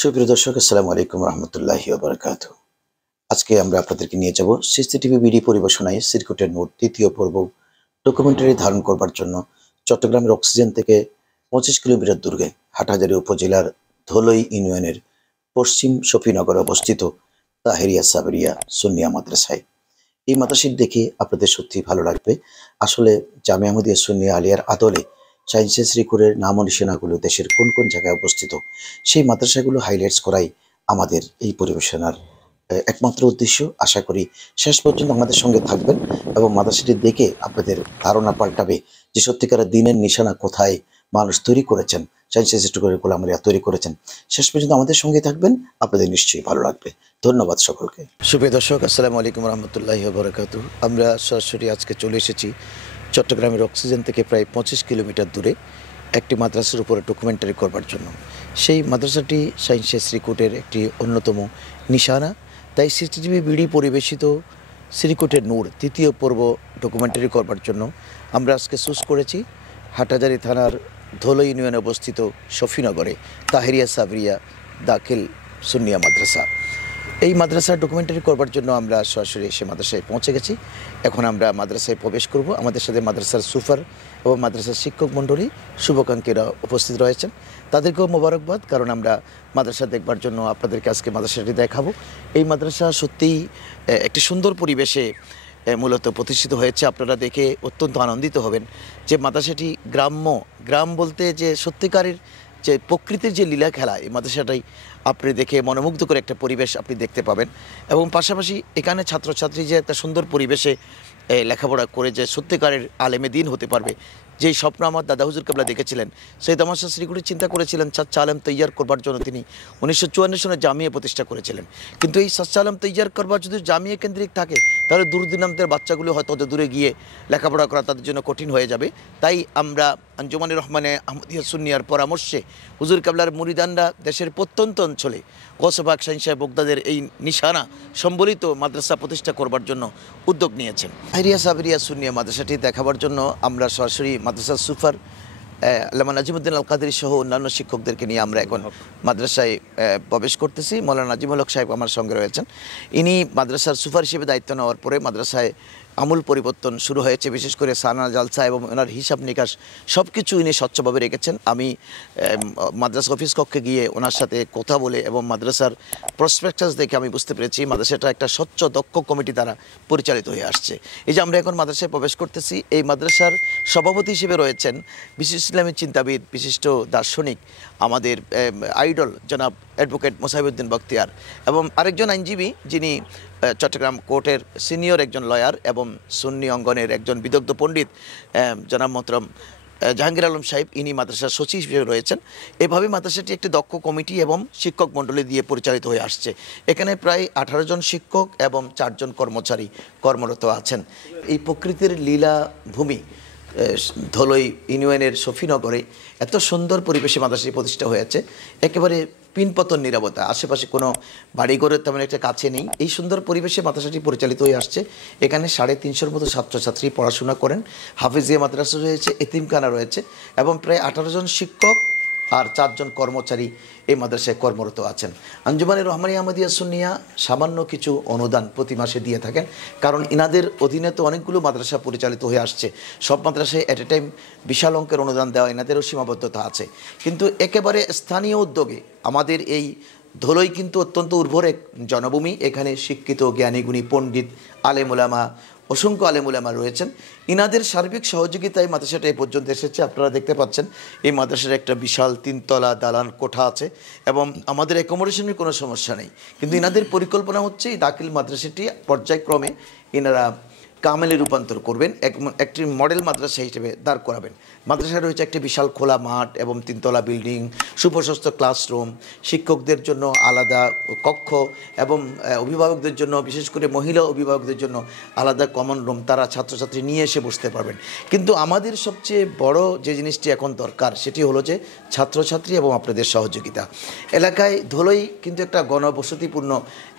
সুপ্রিয় দর্শক, আসসালামু আলাইকুম রহমতুল্লাহি ওয়া বারাকাতুহু। আজকে আমরা আপনাদেরকে নিয়ে যাব সিসিটিভি বিডি পরিবেশনায় সিরকুটের নূর তৃতীয় পর্ব ডকুমেন্টারি ধারণ করবার জন্য চট্টগ্রামের অক্সিজেন থেকে 25 কিলোমিটার দূরে হাটহাজারী উপজেলার ধলই ইউনিয়নের পশ্চিম শফিনগরে অবস্থিত তাহেরিয়া সাবরিয়া সুন্নিয়া মাদ্রাসায়। এই মাদ্রাসাটি দেখে আপনাদের সত্যি ভালো লাগবে। আসলে জামিয়া আহমদিয়া সুন্নিয়া আলিয়ার আদলে সায়েন্সেস রিকুরের নাম ও নিশানাগুলো দেশের কোন কোন জায়গায় অবস্থিত সেই মাদ্রাসাগুলো হাইলাইটস করাই আমাদের এই পরিবেশনার একমাত্র উদ্দেশ্য। আশা করি শেষ পর্যন্ত আমাদের সঙ্গে থাকবেন এবং মাদ্রাসাটি দেখে আপনাদের ধারণা পাল্টাবে যে সত্যিকারের দিনের নিশানা কোথায় মানুষ তৈরি করেছেন, সায়েন্সেস রিকুরের গোলামরা তৈরি করেছেন। শেষ পর্যন্ত আমাদের সঙ্গে থাকবেন, আপনাদের নিশ্চয়ই ভালো লাগবে। ধন্যবাদ সকলকে। সুপ্রিয় দর্শক, আসসালামু আলাইকুম রহমতুল্লাহি ওয়া বারাকাতুহু। আমরা সরাসরি আজকে চলে এসেছি চট্টগ্রামের অক্সিজেন থেকে প্রায় 25 কিলোমিটার দূরে একটি মাদ্রাসার উপরে ডকুমেন্টারি করবার জন্য। সেই মাদ্রাসাটি সায়েন্সেস রিকুটের একটি অন্যতম নিশানা। তাই সিসিটিভি বিডি পরিবেশিত সিরিকুটের নূর তৃতীয় পর্ব ডকুমেন্টারি করবার জন্য আমরা আজকে চুজ করেছি হাটহাজারী থানার ধলই ইউনিয়নে অবস্থিত শফিনগরে তাহেরিয়া সাবরিয়া দাখিল সুন্নিয়া মাদ্রাসা। এই মাদ্রাসার ডকুমেন্টারি করবার জন্য আমরা সরাসরি এসে মাদ্রাসায় পৌঁছে গেছি। এখন আমরা মাদ্রাসায় প্রবেশ করব। আমাদের সাথে মাদ্রাসার সুপার এবং মাদ্রাসার শিক্ষক মণ্ডলী শুভাকাঙ্ক্ষীরা উপস্থিত রয়েছেন। তাদেরকেও মোবারকবাদ, কারণ আমরা মাদ্রাসা দেখবার জন্য আপনাদেরকে আজকে মাদ্রাসাটি দেখাবো। এই মাদ্রাসা সত্যিই একটি সুন্দর পরিবেশে মূলত প্রতিষ্ঠিত হয়েছে। আপনারা দেখে অত্যন্ত আনন্দিত হবেন যে মাদ্রাসাটি গ্রাম বলতে যে সত্যিকারের যে প্রকৃতির যে লীলা খেলা, এই মাদ্রাসাটাই আপনি দেখে মনোমুগ্ধকর একটা পরিবেশ আপনি দেখতে পাবেন। এবং পাশাপাশি এখানে ছাত্রছাত্রী যে একটা সুন্দর পরিবেশে লেখাপড়া করে যে সত্যিকারের আলেমে দিন হতে পারবে, যেই স্বপ্ন আমার দাদা হুজুর কেবলা দেখেছিলেন, সেই তামাশা শ্রীগুড়ি চিন্তা করেছিলেন সাচ্চা আলেম তৈয়ার করবার জন্য। তিনি 1954 সনে জামিয়া প্রতিষ্ঠা করেছিলেন। কিন্তু এই সাচ্চা আলেম তৈয়ার করবার যদি জামিয়া কেন্দ্রিক থাকে, তাহলে দূরদিনান্তের বাচ্চাগুলো হয়তো অত দূরে গিয়ে লেখাপড়া করা তাদের জন্য কঠিন হয়ে যাবে। তাই আমরা আঞ্জুমানে রহমানে আহমদিয়া সুন্নিয়ার পরামর্শে হুজুর কেবলার মুরিদানরা দেশের প্রত্যন্ত অঞ্চলে কসবাক শাহিনশাহ বগদাদের এই নিশানা সম্বলিত মাদ্রাসা প্রতিষ্ঠা করবার জন্য উদ্যোগ নিয়েছেন। তাহেরিয়া সাবরিয়া সুন্নিয়া মাদ্রাসাটি দেখাবার জন্য আমরা সরাসরি মাদ্রাসার সুপার আল্লামা নাজিমুদ্দিন আল কাদেরী সহ অন্যান্য শিক্ষকদেরকে নিয়ে আমরা এখন মাদ্রাসায় প্রবেশ করতেছি। মৌলানা নাজিমুল হক সাহেব আমার সঙ্গে রয়েছেন। ইনি মাদ্রাসার সুপার হিসেবে দায়িত্ব নেওয়ার পরে মাদ্রাসায় আমূল পরিবর্তন শুরু হয়েছে। বিশেষ করে সানা জালসা এবং ওনার হিসাব নিকাশ সব কিছু ইনি স্বচ্ছভাবে রেখেছেন। আমি মাদ্রাসা অফিস কক্ষে গিয়ে ওনার সাথে কথা বলে এবং মাদ্রাসার প্রসপেক্টাস দেখে আমি বুঝতে পেরেছি মাদ্রাসাটা একটা স্বচ্ছ দক্ষ কমিটি দ্বারা পরিচালিত হয়ে আসছে। এই যে আমরা এখন মাদ্রাসায় প্রবেশ করতেছি, এই মাদ্রাসার সভাপতি হিসেবে রয়েছেন বিশিষ্ট ইসলামী চিন্তাবিদ, বিশিষ্ট দার্শনিক, আমাদের আইডল জনাব অ্যাডভোকেট মোসাহিবউদ্দিন বখতিয়ার, এবং আরেকজন আইনজীবী যিনি চট্টগ্রাম কোর্টের সিনিয়র একজন লয়ার এবং সুন্নি অঙ্গনের একজন বিদগ্ধ পণ্ডিত জনাব মোহতরম জাহাঙ্গীর আলম সাহেব, ইনি মাদ্রাসার সচিব হিসেবে রয়েছেন। এভাবে মাদ্রাসাটি একটি দক্ষ কমিটি এবং শিক্ষক মণ্ডলী দিয়ে পরিচালিত হয়ে আসছে। এখানে প্রায় 18 জন শিক্ষক এবং 4 জন কর্মচারী কর্মরত আছেন। এই প্রকৃতির লীলা ভূমি ধলই ইউনিয়নের শফিনগরে এত সুন্দর পরিবেশে মাদ্রাসাটি প্রতিষ্ঠা হয়েছে। একেবারে পিনপতন নিরাপত্তা, আশেপাশে কোনো বাড়িঘরের তেমন একটা কাছে নেই। এই সুন্দর পরিবেশে মাদ্রাসাটি পরিচালিত হয়ে আসছে। এখানে 350-এর মতো ছাত্রছাত্রী পড়াশোনা করেন। হাফিজিয়া মাদ্রাসা রয়েছে, এতিমখানা রয়েছে এবং প্রায় 18 জন শিক্ষক আর 4 জন কর্মচারী এই মাদ্রাসায় কর্মরত আছেন। আঞ্জুমানে রহমানি আহমদিয়া সুন্নিয়া সামান্য কিছু অনুদান প্রতি মাসে দিয়ে থাকেন, কারণ ইনাদের অধীনে তো অনেকগুলো মাদ্রাসা পরিচালিত হয়ে আসছে। সব মাদ্রাসায় অ্যাট এ টাইম বিশাল অঙ্কের অনুদান দেওয়া এনাদেরও সীমাবদ্ধতা আছে। কিন্তু একেবারে স্থানীয় উদ্যোগে আমাদের এই ধলই কিন্তু অত্যন্ত উর্বর এক জনভূমি। এখানে শিক্ষিত জ্ঞানীগুণী পণ্ডিত আলেমুলামা, অসংখ্য আলেমুলামা রয়েছেন। ইনাদের সার্বিক সহযোগিতায় মাদ্রাসাটা এই পর্যন্ত এসেছে। আপনারা দেখতে পাচ্ছেন এই মাদ্রাসার একটা বিশাল 3 তলা দালান কোঠা আছে এবং আমাদের অ্যাকোমোডেশনের কোনো সমস্যা নেই। কিন্তু ইনাদের পরিকল্পনা হচ্ছে এই দাখিল মাদ্রাসাটি পর্যায়ক্রমে ইনারা কামেলে রূপান্তর করবেন, একটি মডেল মাদ্রাসা হিসেবে দাঁড় করাবেন। মাদ্রাসায় রয়েছে একটি বিশাল খোলা মাঠ এবং 3 তলা বিল্ডিং, সুপ্রশস্ত ক্লাসরুম, শিক্ষকদের জন্য আলাদা কক্ষ এবং অভিভাবকদের জন্য, বিশেষ করে মহিলা অভিভাবকদের জন্য আলাদা কমন রুম, তারা ছাত্রছাত্রী নিয়ে এসে বসতে পারবেন। কিন্তু আমাদের সবচেয়ে বড় যে জিনিসটি এখন দরকার সেটি হলো যে ছাত্রছাত্রী এবং আপনাদের সহযোগিতা। এলাকায় ধলই কিন্তু একটা গণবসতিপূর্ণ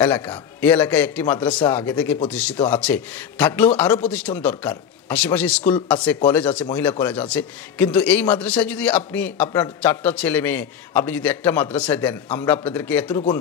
এলাকা। এই এলাকায় একটি মাদ্রাসা আগে থেকে প্রতিষ্ঠিত আছে, থাকলেও আরও প্রতিষ্ঠান দরকার। আশেপাশে স্কুল আছে, কলেজ আছে, মহিলা কলেজ আছে, কিন্তু এই মাদ্রাসায় যদি আপনি আপনার 4টা ছেলে মেয়ে আপনি যদি একটা মাদ্রাসায় দেন, আমরা আপনাদেরকে এতটুকু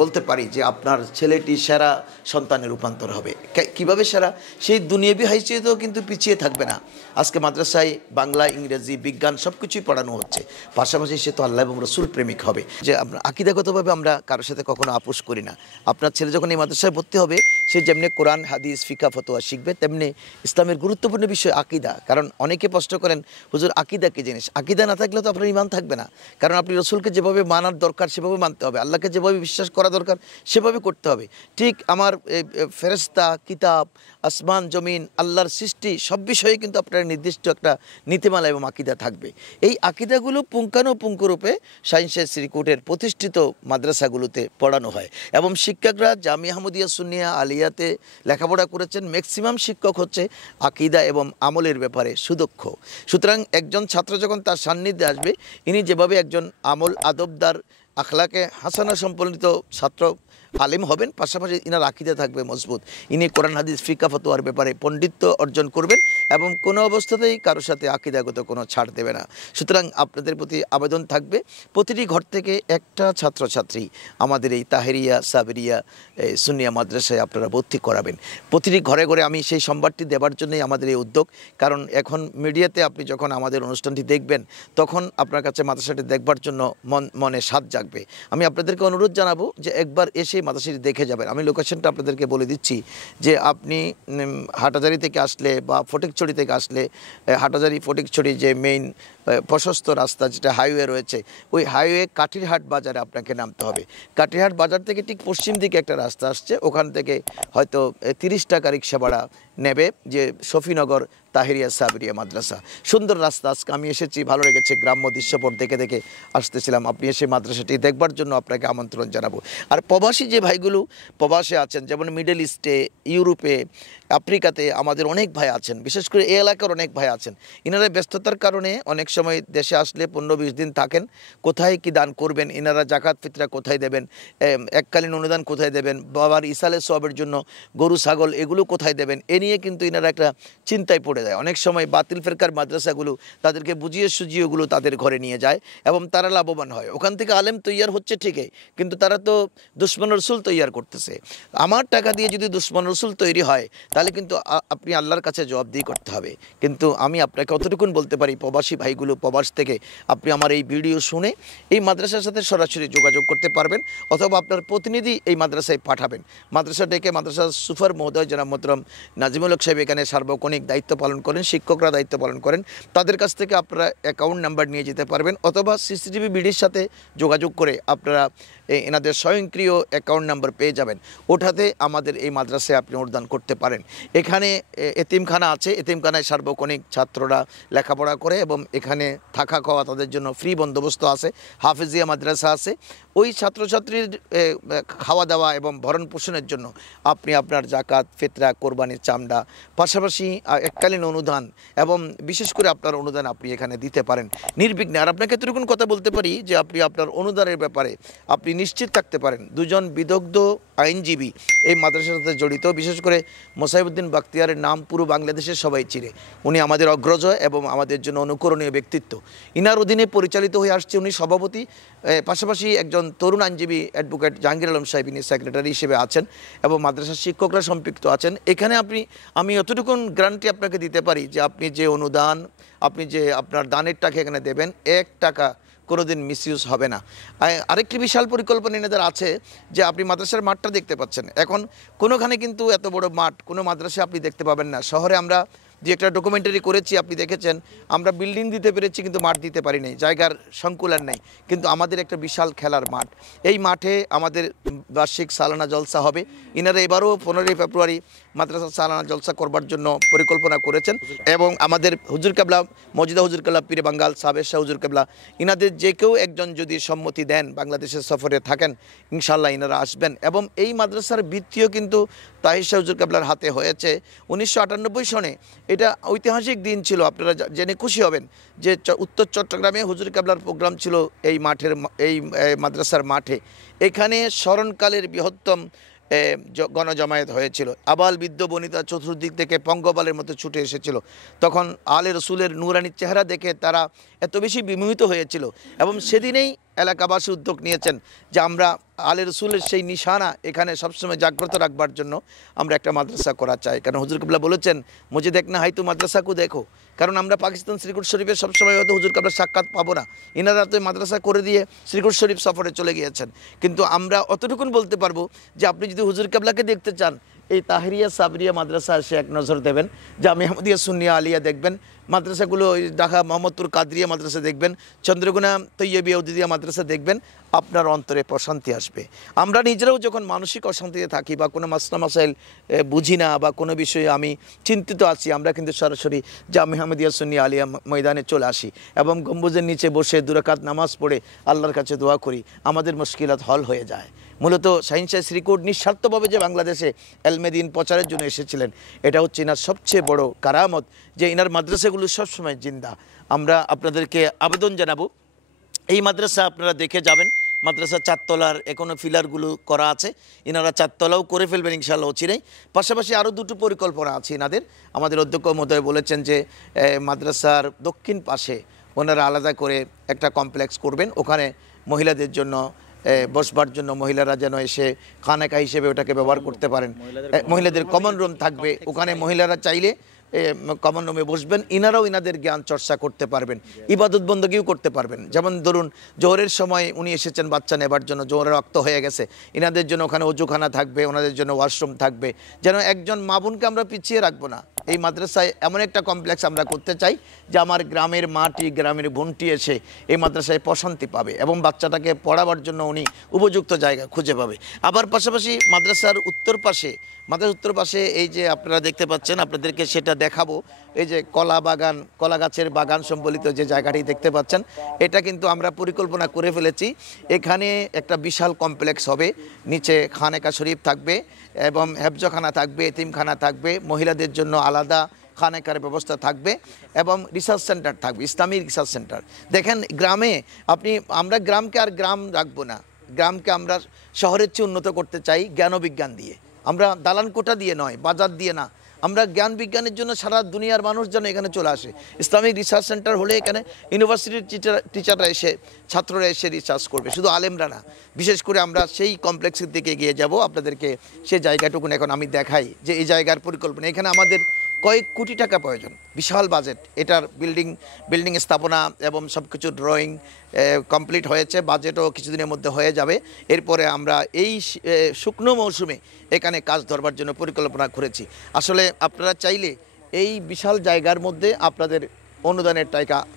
বলতে পারি যে আপনার ছেলেটি সেরা সন্তানে রূপান্তর হবে। কিভাবে সেরা? সেই দুনিয়াবি হাইসিয়তেও কিন্তু পিছিয়ে থাকবে না। আজকে মাদ্রাসায় বাংলা, ইংরেজি, বিজ্ঞান সব কিছুই পড়ানো হচ্ছে, পাশাপাশি সে তো আল্লাহ এবং রসুল প্রেমিক হবে। যে আপনার আকিদাগতভাবে আমরা কারোর সাথে কখনো আপোষ করি না। আপনার ছেলে যখন এই মাদ্রাসায় ভর্তি হবে, সে যেমনি কোরআন, হাদিস, ফিকা, ফতোয়া শিখবে, তেমনি ইসলামের গুরুত্বপূর্ণ বিষয় আকিদা। কারণ অনেকে প্রশ্ন করেন, হুজুর আকিদা কী জিনিস? আকিদা না থাকলে তো আপনার ঈমান থাকবে না। কারণ আপনি রসুলকে যেভাবে মানার দরকার সেভাবে মানতে হবে, আল্লাহকে যেভাবে বিশ্বাস করা দরকার সেভাবে করতে হবে। ঠিক আমার ফেরেশতা, কিতাব, আসমান, জমিন, আল্লাহর সৃষ্টি সব বিষয়ে কিন্তু আপনার নির্দিষ্ট একটা নীতিমালা এবং আকিদা থাকবে। এই আকিদাগুলো পুঙ্খানুপুঙ্খরূপে সায়েন্সের শ্রীকোটের প্রতিষ্ঠিত মাদ্রাসাগুলোতে পড়ানো হয় এবং শিক্ষকরা জামিয়া আহমদিয়া সুন্নিয়া আলিয়াতে লেখাপড়া করেছেন। ম্যাক্সিমাম শিক্ষক হচ্ছে আকিদা এবং আমলের ব্যাপারে সুদক্ষ। সুতরাং একজন ছাত্র যখন তার সান্নিধ্যে আসবে, ইনি যেভাবে একজন আমল আদবদার, আখলাকে হাসানা সম্পন্নিত ছাত্র আলিম হবেন, পাশাপাশি ইনার আকিদা থাকবে মজবুত। ইনি কোরআন, হাদিস, ফিকা, ফতোয়ার ব্যাপারে পণ্ডিত্য অর্জন করবেন এবং কোনো অবস্থাতেই কারোর সাথে আকিদাগত কোনো ছাড় দেবে না। সুতরাং আপনাদের প্রতি আবেদন থাকবে, প্রতিটি ঘর থেকে একটা ছাত্রছাত্রী আমাদের এই তাহেরিয়া, সাবেরিয়া, সুন্নিয়া মাদ্রাসায় আপনারা ভর্তি করাবেন। প্রতিটি ঘরে ঘরে আমি সেই সম্বাদটি দেওয়ার জন্যই আমাদের এই উদ্যোগ। কারণ এখন মিডিয়াতে আপনি যখন আমাদের অনুষ্ঠানটি দেখবেন, তখন আপনার কাছে মাদ্রাসাটি দেখবার জন্য মনে স্বাদ জাগবে। আমি আপনাদেরকে অনুরোধ জানাবো যে একবার এসে মাদ্রাসাটি দেখে যাবেন। আমি লোকেশনটা আপনাদেরকে বলে দিচ্ছি যে আপনি হাটাজারি থেকে আসলে বা ফটিকছড়ি থেকে আসলে, হাটাজারি ফটিকছড়ি যে মেইন প্রশস্ত রাস্তা যেটা হাইওয়ে রয়েছে, ওই হাইওয়ে কাঠিরহাট বাজারে আপনাকে নামতে হবে। কাঠিরহাট বাজার থেকে ঠিক পশ্চিম দিকে একটা রাস্তা আসছে, ওখান থেকে হয়তো 30 টাকা রিক্সা ভাড়া নেবে, যে শফিনগর তাহেরিয়া সাবেরিয়া মাদ্রাসা। সুন্দর রাস্তা, আজকে আমি এসেছি, ভালো লেগেছে, গ্রাম্য দৃশ্যপট দেখে দেখে আসতেছিলাম। আপনি এসে মাদ্রাসাটি দেখবার জন্য আপনাকে আমন্ত্রণ জানাবো। আর প্রবাসী যে ভাইগুলো প্রবাসে আছেন, যেমন মিডল ইস্টে, ইউরোপে, আফ্রিকাতে আমাদের অনেক ভাই আছেন, বিশেষ করে এই এলাকার অনেক ভাই আছেন। ইনারা ব্যস্ততার কারণে অনেক সময় দেশে আসলে 15-20 দিন থাকেন, কোথায় কি দান করবেন, ইনারা জাকাত ফিতরা কোথায় দেবেন, এককালীন অনুদান কোথায় দেবেন, বাবার ইসালে সওয়াবের জন্য গরু ছাগল এগুলো কোথায় দেবেন, এ নিয়ে কিন্তু ইনারা একটা চিন্তায় পড়ে যায়। অনেক সময় বাতিল ফেরকার মাদ্রাসাগুলো তাদেরকে বুঝিয়ে সুঝিয়ে ওগুলো তাদের ঘরে নিয়ে যায় এবং তারা লাভবান হয়। ওখান থেকে আলেম তৈয়ার হচ্ছে ঠিকই, কিন্তু তারা তো দুশমন রসুল তৈয়ার করতেছে। আমার টাকা দিয়ে যদি দুশমন রসুল তৈরি হয়, তাহলে কিন্তু আপনি আল্লাহর কাছে জবাবদিহি করতে হবে। কিন্তু আমি আপনাকে অতটুকুন বলতে পারি, প্রবাসী ভাইগুলো প্রবাস থেকে আপনি আমার এই ভিডিও শুনে এই মাদ্রাসার সাথে সরাসরি যোগাযোগ করতে পারবেন, অথবা আপনার প্রতিনিধি এই মাদ্রাসায় পাঠাবেন। মাদ্রাসা ডেকে মাদ্রাসার সুফার মহোদয় জনাব মোহতরম নাজিমুল হক সাহেব এখানে সার্বক্ষণিক দায়িত্ব পালন করেন, শিক্ষকরা দায়িত্ব পালন করেন। তাদের কাছ থেকে আপনারা অ্যাকাউন্ট নাম্বার নিয়ে যেতে পারবেন, অথবা সিসিটিভি বিডির সাথে যোগাযোগ করে আপনারা এনাদের স্বয়ংক্রিয় অ্যাকাউন্ট নাম্বার পেয়ে যাবেন। ওঠাতে আমাদের এই মাদ্রাসায় আপনি অনুদান করতে পারেন। এখানে এতিমখানা আছে, এতিমখানায় সার্বক্ষণিক ছাত্ররা লেখাপড়া করে এবং এখানে থাকা খাওয়া তাদের জন্য ফ্রি বন্দোবস্ত আছে। হাফেজিয়া মাদ্রাসা আছে, ওই ছাত্রছাত্রীর খাওয়া দাওয়া এবং ভরণ পোষণের জন্য আপনি আপনার জাকাত, ফিতরা, কোরবানির চামড়া, পাশাপাশি এককালীন অনুদান এবং বিশেষ করে আপনার অনুদান আপনি এখানে দিতে পারেন নির্বিঘ্নে। আর আপনাকে এতটুকুন কথা বলতে পারি যে আপনি আপনার অনুদানের ব্যাপারে আপনি নিশ্চিত থাকতে পারেন। দুজন বিদগ্ধ আইনজীবী এই মাদ্রাসার সাথে জড়িত, বিশেষ করে মোসাইবুদ্দিন বাখতিয়ারের নাম পুরো বাংলাদেশের সবাই চিনে। উনি আমাদের অগ্রজ এবং আমাদের জন্য অনুকরণীয় ব্যক্তিত্ব। ইনার অধীনে পরিচালিত হয়ে আসছে, উনি সভাপতি, পাশাপাশি একজন তরুণ আইনজীবী অ্যাডভোকেট জাহাঙ্গীর আলম সাহেব, ইনি সেক্রেটারি হিসেবে আছেন এবং মাদ্রাসার শিক্ষকরা সম্পৃক্ত আছেন। এখানে আমি অতটুকুন গ্যারান্টি আপনাকে দিতে পারি যে আপনি যে অনুদান, আপনি যে আপনার দানের টাকা এখানে দেবেন, 1 টাকা কোনোদিন মিসইউজ হবে না। আরেকটি বিশাল পরিকল্পনা এনাদের আছে যে আপনি মাদ্রাসার মাঠটা দেখতে পাচ্ছেন, এখন কোনোখানে কিন্তু এত বড় মাঠ কোনো মাদ্রাসা আপনি দেখতে পাবেন না। শহরে আমরা যে একটা ডকুমেন্টারি করেছি আপনি দেখেছেন, আমরা বিল্ডিং দিতে পেরেছি কিন্তু মাঠ দিতে পারি নাই, জায়গার সংকুলান নেই। কিন্তু আমাদের একটা বিশাল খেলার মাঠ, এই মাঠে আমাদের বার্ষিক সালানা জলসা হবে। ইনারা এবারও 15ই ফেব্রুয়ারি মাদ্রাসা সালানা জলসা করবার জন্য পরিকল্পনা করেছেন এবং আমাদের হুজুর কেবলা, মজিদা হুজুর কেবলা, পীরে বাঙ্গাল সাবের শাহ হুজুর কেবলা, ইনাদের যে কেউ একজন যদি সম্মতি দেন, বাংলাদেশের সফরে থাকেন, ইনশাল্লাহ ইনারা আসবেন। এবং এই মাদ্রাসার ভিত্তিও কিন্তু তাহির শাহ হুজুর কেবলার হাতে হয়েছে 1998 সনে। এটা ঐতিহাসিক দিন ছিল, আপনারা জেনে খুশি হবেন যে উত্তর চট্টগ্রামে হুজুর কেবলার প্রোগ্রাম ছিল এই মাঠের, এই মাদ্রাসার মাঠে। এখানে স্মরণকালের বৃহত্তম গণজমায়েত হয়েছিল। আবাল বৃদ্ধ বনিতা চতুর্দিক থেকে পঙ্গপালের মতো ছুটে এসেছিল। তখন আলে রসুলের নূরানির চেহারা দেখে তারা এত বেশি বিমোহিত হয়েছিল এবং সেদিনেই এলাকাবাসী উদ্যোগ নিয়েছেন যে আমরা আলে রসুলের সেই নিশানা এখানে সবসময় জাগ্রত রাখবার জন্য আমরা একটা মাদ্রাসা করা চাই। কারণ হুজুর কিবলা বলেছেন মুঝে দেখনা হাই তু মাদ্রাসাকু দেখো। কারণ আমরা পাকিস্তান শ্রীকুট শরীফে সবসময় হয়তো হুজুর কিবলার সাক্ষাৎ পাবো না, ইনারা তো মাদ্রাসা করে দিয়ে শ্রীকুট শরীফ সফরে চলে গিয়েছেন। কিন্তু আমরা অতটুকুন বলতে পারবো যে আপনি যদি হুজুর কিবলাকে দেখতে চান এই তাহরিয়া সাবরিয়া মাদ্রাসা এসে এক নজর দেবেন, জামিয়া আহমদিয়া সুন্নিয়া আলিয়া দেখবেন, মাদ্রাসাগুলো ওই ঢাকা মোহাম্মদপুর কাদরিয়া মাদ্রাসা দেখবেন, চন্দ্রগুনা তৈয়বিয়া উদ্দিয়া মাদ্রাসা দেখবেন, আপনার অন্তরে প্রশান্তি আসবে। আমরা নিজেরাও যখন মানসিক অশান্তিতে থাকি বা কোনো মাসলা মাসাইল বুঝি না বা কোনো বিষয়ে আমি চিন্তিত আছি, আমরা কিন্তু সরাসরি জামিয়া আহমদিয়া সুন্নিয়া আলিয়া ময়দানে চলে আসি এবং গম্বুজের নিচে বসে দুরাকাত নামাজ পড়ে আল্লাহর কাছে দোয়া করি, আমাদের মুশকিলাত হল হয়ে যায়। মূলত শাহিন শাহ শ্রীকুট নিঃস্বার্থভাবে যে বাংলাদেশে এলমেদিন প্রচারের জন্য এসেছিলেন, এটা হচ্ছে ইনার সবচেয়ে বড় কারামত যে ইনার মাদ্রাসাগুলো সবসময় জিন্দা। আমরা আপনাদেরকে আবেদন জানাবো এই মাদ্রাসা আপনারা দেখে যাবেন। মাদ্রাসা চারতলার এখনও ফিলারগুলো করা আছে, ইনারা চারতলাও করে ফেলবেন ইনশাআল্লাহ অচিরেই। পাশাপাশি আরও দুটো পরিকল্পনা আছে ইনাদের। আমাদের অধ্যক্ষ মহোদয় বলেছেন যে মাদ্রাসার দক্ষিণ পাশে ওনারা আলাদা করে একটা কমপ্লেক্স করবেন, ওখানে মহিলাদের জন্য বসবার জন্য মহিলারা যেন এসে খানাকা হিসেবে ওটাকে ব্যবহার করতে পারেন। মহিলাদের কমন রুম থাকবে, ওখানে মহিলারা চাইলে কমন রুমে বসবেন, ইনারাও ইনাদের জ্ঞান চর্চা করতে পারবেন, ইবাদত বন্দগিও করতে পারবেন। যেমন ধরুন জোহরের সময় উনি এসেছেন বাচ্চা নেবার জন্য, জোহরের রক্ত হয়ে গেছে, ইনাদের জন্য ওখানে অজুখানা থাকবে, ওনাদের জন্য ওয়াশরুম থাকবে, যেন একজন মা বোনকে আমরা পিছিয়ে রাখবো না। এই মাদ্রাসায় এমন একটা কমপ্লেক্স আমরা করতে চাই যে আমার গ্রামের মাটি গ্রামের বোনটি এসে এই মাদ্রাসায় প্রশান্তি পাবে এবং বাচ্চাটাকে পড়াবার জন্য উনি উপযুক্ত জায়গা খুঁজে পাবে। আবার পাশাপাশি মাদ্রাসার উত্তর পাশে এই যে আপনারা দেখতে পাচ্ছেন, আপনাদেরকে সেটা দেখাবো, এই যে কলা বাগান, কলা গাছের বাগান সম্বলিত যে জায়গাটি দেখতে পাচ্ছেন, এটা কিন্তু আমরা পরিকল্পনা করে ফেলেছি। এখানে একটা বিশাল কমপ্লেক্স হবে, নিচে খানেকা শরীফ থাকবে এবং হেফজখানা থাকবে, এতিমখানা থাকবে, মহিলাদের জন্য আলাদা খানেকার ব্যবস্থা থাকবে এবং রিসার্চ সেন্টার থাকবে, ইসলামী রিসার্চ সেন্টার। দেখেন গ্রামে আমরা গ্রামকে আর গ্রাম রাখবো না, গ্রামকে আমরা শহরের চেয়ে উন্নত করতে চাই জ্ঞান ও বিজ্ঞান দিয়ে। আমরা দালান কোঠা দিয়ে নয়, বাজার দিয়ে না, আমরা জ্ঞান বিজ্ঞানের জন্য সারা দুনিয়ার মানুষ যেন এখানে চলে আসে। ইসলামিক রিসার্চ সেন্টার হলে এখানে ইউনিভার্সিটির টিচাররা এসে, ছাত্ররা এসে রিসার্চ করবে, শুধু আলেমরা না। বিশেষ করে আমরা সেই কমপ্লেক্সের দিকে গিয়ে যাব, আপনাদেরকে সেই জায়গাটুকুন এখন আমি দেখাই যে এই জায়গার পরিকল্পনা। এখানে আমাদের কয়েক কোটি টাকা প্রয়োজন, বিশাল বাজেট। এটার বিল্ডিং স্থাপনা এবং সব কিছু ড্রয়িং কমপ্লিট হয়েছে, বাজেটও কিছুদিনের মধ্যে হয়ে যাবে। এরপরে আমরা এই শুকনো মৌসুমে এখানে কাজ ধরবার জন্য পরিকল্পনা করেছি। আসলে আপনারা চাইলে এই বিশাল জায়গার মধ্যে আপনাদের অনুদানের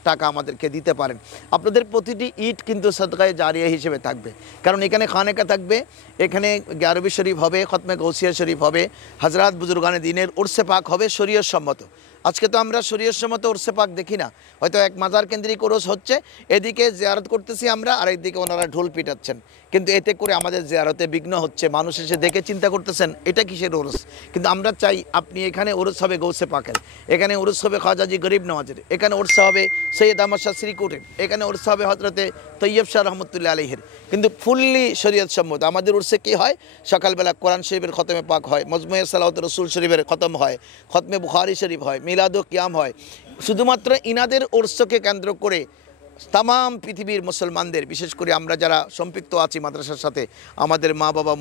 টাকা আমাদেরকে দিতে পারেন। আপনাদের প্রতিটি ইট কিন্তু সদকায়ে জারিয়া হিসেবে থাকবে, কারণ এখানে খানেকা থাকবে, এখানে গ্যারবি শরীফ হবে, খতমে গৌসিয়া শরীফ হবে, হজরত বুজুর্গানে দিনের উরসে পাক হবে শরীয়ত সম্মত। আজকে তো আমরা শরীয়ত সম্মত উরসে পাক দেখি না, হয়তো এক মাজার কেন্দ্রিক উরস হচ্ছে, এদিকে জিয়ারত করতেছি আমরা আর একদিকে ওনারা ঢোল পিটাচ্ছেন, কিন্তু এতে করে আমাদের জিয়ারতে বিঘ্ন হচ্ছে। মানুষ এসে দেখে চিন্তা করতেছেন এটা কিসের উরস, কিন্তু আমরা চাই আপনি এখানে উরস হবে গৌসে পাকের, এখানে উরস হবে খাজাজি গরিব নওয়াজের, এখানে উরস হবে সৈয়দ আহমদ শাহ শ্রীকুটের, এখানে উরস হবে হজরতে তৈয়ব শাহ রহমতুল্লাহ আলাইহির, কিন্তু ফুললি শরীয়ত সম্মত। আমাদের উরসে কী হয়, সকালবেলা কোরআন শরীফের খতমে পাক হয়, মজমুয়ে সালাওয়াত রসুল শরীফের খতম হয়, খতমে বুখারী শরীফ হয়, মিলাদ ও কিয়াম হয়। শুধুমাত্র ইনাদের উরসকে কেন্দ্র করে তামাম পৃথিবীর মুসলমানদের, বিশেষ করে আমরা যারা সম্পৃক্ত আছি মাদ্রাসার সাথে, আমাদের মা বাবা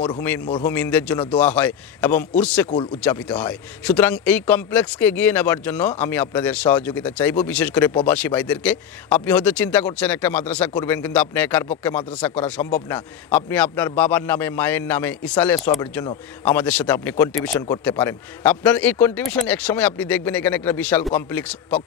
মরহুমিনদের জন্য দোয়া হয় এবং উরসে কুল উদযাপিত হয়। সুতরাং এই কমপ্লেক্সকে এগিয়ে নেবার জন্য আমি আপনাদের সহযোগিতা চাইব, বিশেষ করে প্রবাসী ভাইদেরকে। আপনি হয়তো চিন্তা করছেন একটা মাদ্রাসা করবেন, কিন্তু আপনি একার পক্ষে মাদ্রাসা করা সম্ভব না। আপনি আপনার বাবার নামে, মায়ের নামে ইসালে সোয়াবের জন্য আমাদের সাথে আপনি কন্ট্রিবিউশন করতে পারেন। আপনার এই কন্ট্রিবিউশন একসময় আপনি দেখবেন এখানে একটা বিশাল